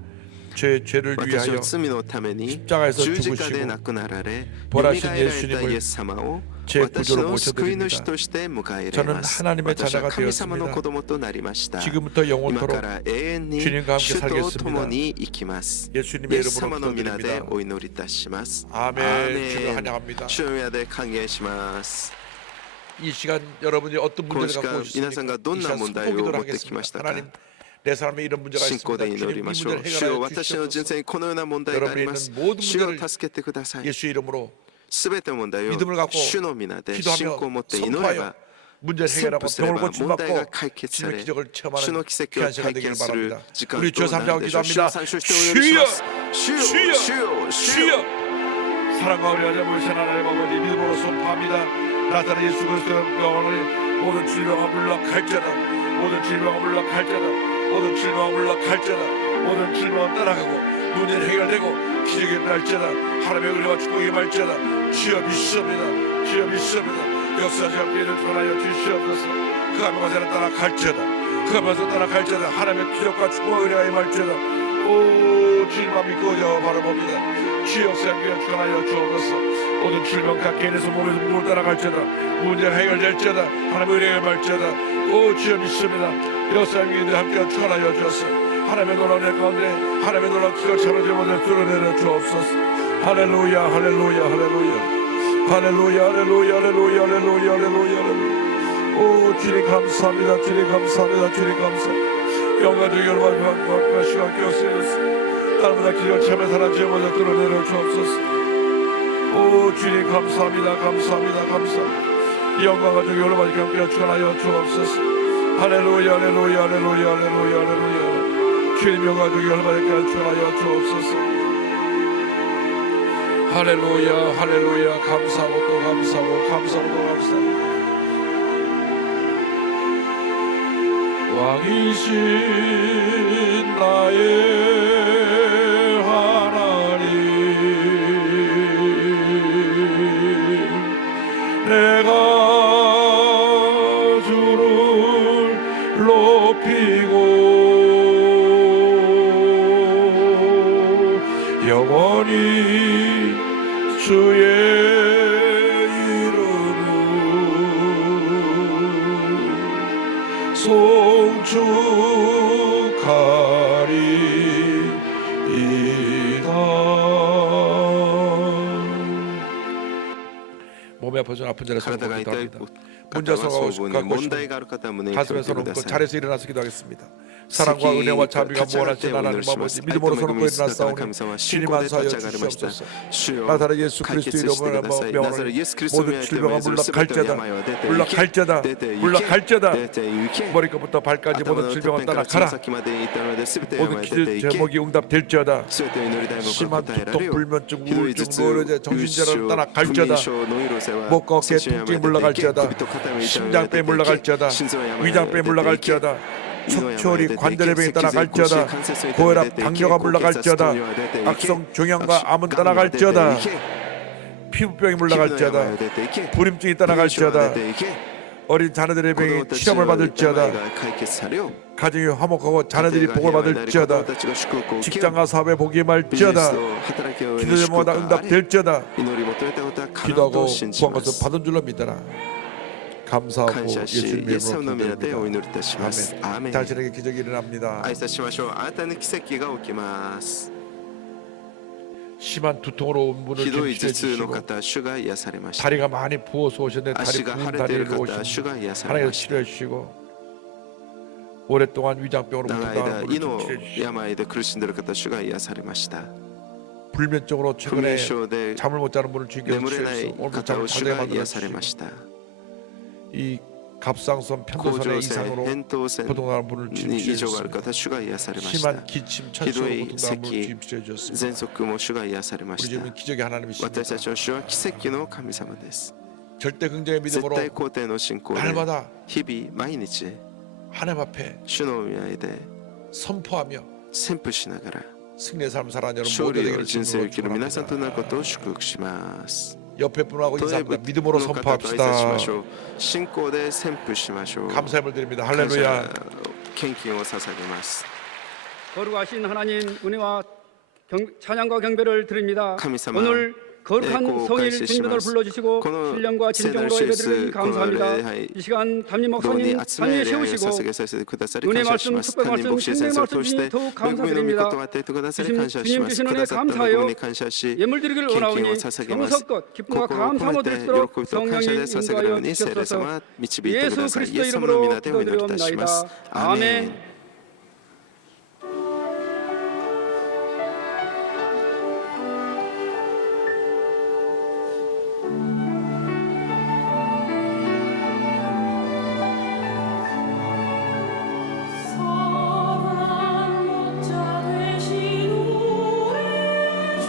죄를 私 위하여 は罪のために 십자가에서 十字架 죽으시고 で亡くなられよみ 벌하신 がえられた 예수님을 イエス様を 제 私 구주로 の救い 모셔드립니다. 主として迎え入れ 저는 ます 하나님의 私は 자녀가 神様の 되었습니다. 子供となりました 지금부터 今 영원토록 から永遠に 주님과 함께 主と 살겠습니다. 共に生きます 예수님의 イエス 이름으로 様の皆で 기도드립니다. お祈りいたします 아멘. 주를 환영합니다. 主の皆で歓迎します 이 시간 여러분이 어떤 문제를 この時間 갖고 오셨습니까? 皆さんがどんな 이 시간 問題を 선포기도를 持ってきました 하겠습니다. か 하나님 내 삶에 이런 문제가 信仰 있습니다. で祈 주님 り 이 ましょ 문제를 う主よ 해결하여 私の人 주시옵소서. 生にこのような問題があります 여러분이 있는 모든 主よ 문제를 助けてください 예수 이름으로 すべての問題を 믿음을 갖고 主の皆で信 기도하며 仰を持って祈れ 선포하여 ば 문제를 해결하고 すれ 병을 ば問題が 고침받고 解決さ 주님의 れ 기적을 主の 체험하는 奇跡 귀한 を 시간 体 되기를 験する 바랍니다. 時間 우리 と 주여 なる 삼자하고 でしょう主を 기도합니다. 参照してお祈りします主よ主よ主よ 주여 사랑과 은혜가 모이신 하나님 아버지 믿음으로 선포합니다. 나타나 예수 그리스도의 병원을 모든 질병을 물러갈지어다. 모든 질병을 물러갈지어다. 모든 질병을 물러갈지어다. 모든 질병을 떠나가고 문제는 해결되고 기적이 일어날지어다. 하나님의 은혜와 축복이 임할지어다. 주여 믿습니다. 주여 믿습니다. 역사지 않게 이를 전하여 주시옵소서. 그 하면과 자를 따라갈지어다. 그 하면서 따라갈지어다. 하나님의 기적과 축복과 은혜가 임할지어다. 오 주님과 믿고자 바라봅니다. 주의 역사에 전하여 주옵소서. 모든 질병과 개인에서 몸에서 몸을 따라갈지어다. 문제가 해결될지어다. 하나님의 은혜가 임할지어다. 오 주여 믿습니다. 역사에 믿는 함께 전하여 주옵소서. 하나님의 놀라운 내 가운데 하나님의 놀라운 기가 참아주는 것을 드러내려 주옵소서. 할렐루야 할렐루야 할렐루야 할렐루야 할렐루야 할렐루야 할렐루야 할렐루야. 오 주님 감사합니다. 주님 감사합니다. 주님 감사합니다. 영광적 열망과 시간 깨어쓰였습니다. 날마다 기가 참여 사라지는 것을 드러내려 주옵소서. 오 주님 감사합니다. 감사합니다. 감사합니다. 영광과 열망과 함께 전하여 주옵소서. 할렐루야 할렐루야 할렐루야 할렐루야 할렐루야. 주님 영광과 열망과 전하여 주옵소서. 할렐루야 할렐루야. 감사하고 또 감사하고 감사하고 또 감사하고. 왕이신 나의 하나님, 내가 주를 높이고 영원히 주의 몸이 아파서 아픈 자를 손을 기도합니다. 문자서가 갖고 싶은 가슴에 손을 얹고 자리에서 일어나서 기도하겠습니다. 사랑과 은혜와 자비가 무한하신 하나님 아버지 믿음으로 손을 얹고 일어났사오니 주님 안수하여 주시옵소서. 나사렛 예수 그리스도 이름으로 명하노니 모든 질병은 물러갈지어다. 물러갈지어다. 물러갈지어다. 머리끝부터 발까지 모든 질병은 떠나가라. 모든 기도 제목이 응답될지어다. 심한 두통, 불면증, 우울증, 노이로제, 정신질환을 떠나갈지어다. 목과 어깨 통증이 물러갈지어다. 심장병이 물러갈지어다. 위장병이 물러갈지어다. 척추리 관절의 병이 떠나갈지어다. 고혈압 당뇨가 물러갈지어다. 악성 종양과 암은 떠나갈지어다. 피부병이 물러갈지어다. 불임증이 떠나갈지어다. 어린 자녀들의 병이 치료를 받을지어다. 가정이 화목하고 자녀들이 복을 받을지어다. 직장과 사업에 복이 임할지어다. 기도 제목마다 응답될지어다. 기도하고 구한 것을 받은 줄로 믿어라. 감사하고 예수님 이름으로 기도합니다. 아멘. 당신에게 기적이 일어납니다. 심한 두통으로 온 분을 좀 치료해주시고 다리가 많이 부어서 오셨는데 다리 부은 다리를 놓으시고 하나님께서 치료해주시고 오랫동안 위장병으로 고통당하는 분을 좀 치료해주시고 불면증으로 최근에 잠을 못 자는 분을 주님께서 치료해주시고 오늘부터 잠을 자게 만들어주시고 이 갑상선 편도선의 이상으로 고통당하는 분을 치료해주셨습니다. 심한 기침 천수로 고통당하는 분을 주님 치료해주셨습니다. 우리 주님은 기적의 하나님이십니다. 절대 긍정의 믿음으로 날마다 하나님 앞에 선포하며 승리의 삶을 살아가는 여러분 모두에게 주님으로 축원합니다. 옆에 분하고 인사합니다. 믿음으로 선포합시다. 감사함을 드립니다. 할렐루야. 거룩하신 하나님 은혜와 찬양과 경배를 드립니다. 오늘 거룩한 성일 주님을 불러주시고 신령과 진정으로 예배드리니 감사합니다. 이 시간 담임 목사님 단위에 세우시고 은혜 말씀, 축복 말씀, 생명 말씀 주시니 더욱 감사드립니다. 주님 주신 은혜 감사하여 예물 드리기를 원하오니 정성껏 기쁨과 감사함을 드릴 수 있도록 성령이 인도하여 주시옵소서. 예수 그리스도 이름으로 기도드리옵나이다. 아멘. 사랑 목자 되신 우리 주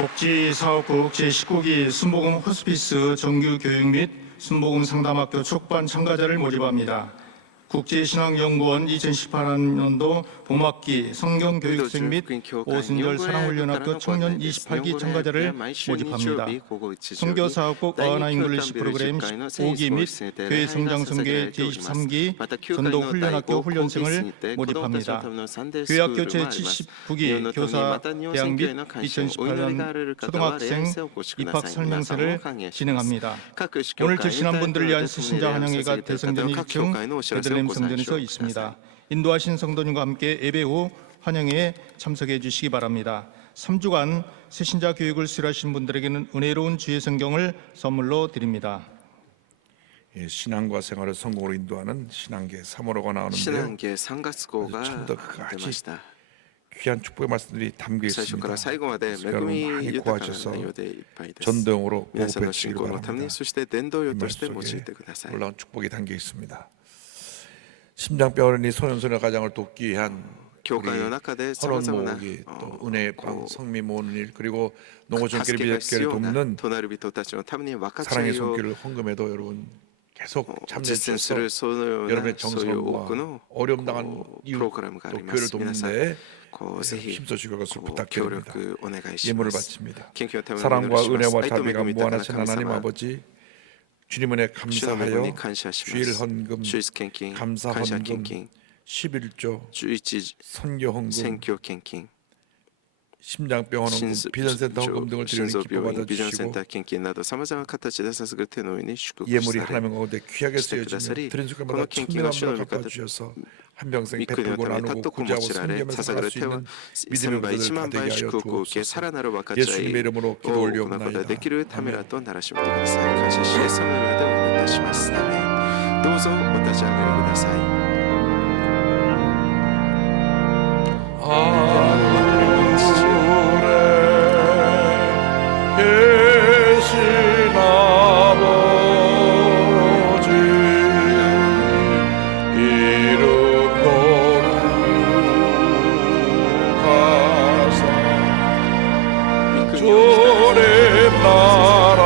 복지사업국 제19기 순복음 호스피스 정규 교육 및 순복음 상담학교 촉반 참가자를 모집합니다. 국제신앙연구원 2018년도 봄학기 성경교육생 및 오순절 사랑훈련학교 청년 28기 참가자를 모집합니다. 선교사업국 어나잉글리시 프로그램 15기 및 교회성장선교회 제23기 전도훈련학교 훈련생을 모집합니다. 교회학교 제79기 교사 대학 및 2018년 초등학생 입학설명회를 진행합니다. 오늘 제신한 분들을 위한 새신자 환영회가 대성전 1층 베들레헴 성전에서 있습니다. 인도하신 성도님과 함께 예배 후 환영회에 참석해 주시기 바랍니다. 3주간 새신자 교육을 수료하신 분들에게는 은혜로운 주의 성경을 선물로 드립니다. 예, 신앙과 생활을 성공으로 인도하는 신앙계 3호로가 나오는데요. 新年3月号が 처음부터 끝까지 出ました。 귀한 축복의 말씀들이 담겨 最初 있습니다. から最後まで恵 여러분 み 많이 豊かな 구하셔서 内容でいっぱいです。 전도용으로 皆さんの 보급해 信 주시기 仰のため 바랍니다. にそして伝道用 이 として 말씀 用い 속에 てください。 놀라운 축복이 담겨 있습니다. 심장병 어린이 소년소녀 가정을 돕기 위한 教会の中でさま 헌원 ざまな 모으기 또 은혜방 성미 모으는 일 그리고 助 농어촌끼리 けが必 미래교회를 要な 돕는 隣人たちのために分かち合 사랑의 いを 손길을 헌금해도 여러분 계속 実践す 참여해주셔서 るそのような 여러분의 そういう多く 정성과 の 어려움 당한 プ 이웃 ログラムがあ 또 りま 교회를 す。皆さん 돕는데 ぜひ 힘써주실 것을 協 부탁드립니다. 力お願いし 예물을 ます。 바칩니다. 献金のためにお祈 사랑과 りします。 은혜와 愛と恵 자비가 み豊かな 무한하신 神 하나님 様、 아버지 주님 은혜 主の恵みに 감사하여 感謝しま 주일 す。 헌금 主日献金、 감사 感謝献 헌금 金、 11조 11 선교 選 헌금 挙献金、 심장병원 헌금 비전센터 헌금 등을 드리는 心臓 기뻐 病院、ビジョンセン 받아주시고 ター献金などさまざまな形で捧ぐ手の上に祝福 예물이 され 하나님 가운데 귀하게してくださり 쓰여지며 드린 こ 순간마다 の献金が主の 천명함을 御方 갚아주셔서 한평생 御国の 베풀고 ために 나누고 尊く用 구제하고 いられ 섬기면서 捧げ 갈 る 수 手は 있는 1000 믿음의 倍1 분들 万 다 倍 되게 祝 하여 福を受け 주옵소서 さらなる分かち合 예수님의 い 이름으로 を行うことが 기도올리옵나이다 できるため 아멘. らとならしめてください。感謝しイエス様の名でお願いいたします。アメン。どうぞお立ち上がりください。 계신 아버지 이름 거룩하사 주님 나라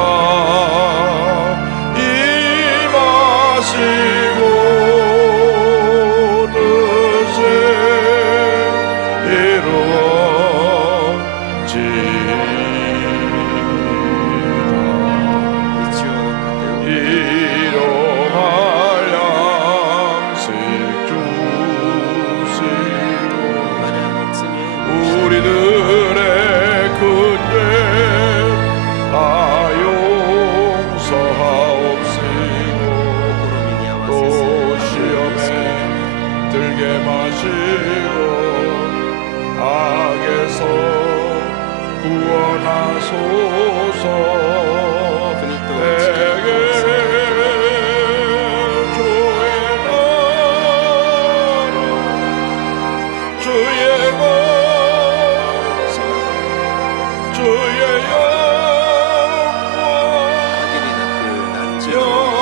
임하시고 뜻을 이루어지이다 일용할 양식 주시고 우리들의 근죄 다 용서하옵시고 또 시험에 들게 마시고 악에서 구원하소서 내게 주의 나라 주의 권세 주의 영광 영원히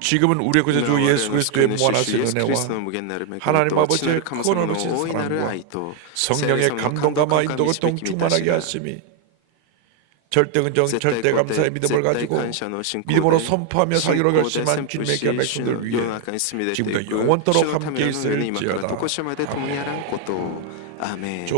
지금은 우리의 구세주 예수 그리스도의 무한하신 은혜와 하나님 아버지의 크고넓으신 사랑과 성령의 감동감화 인도가 동충만하게 하심이 절대 근정 절대 감사의 믿음을 가지고 믿음으로 선포하며 살기로 결심한 주님의 귀한 백성들 위해 지금부터 영원토록 함께 있을지어다. 아멘. 주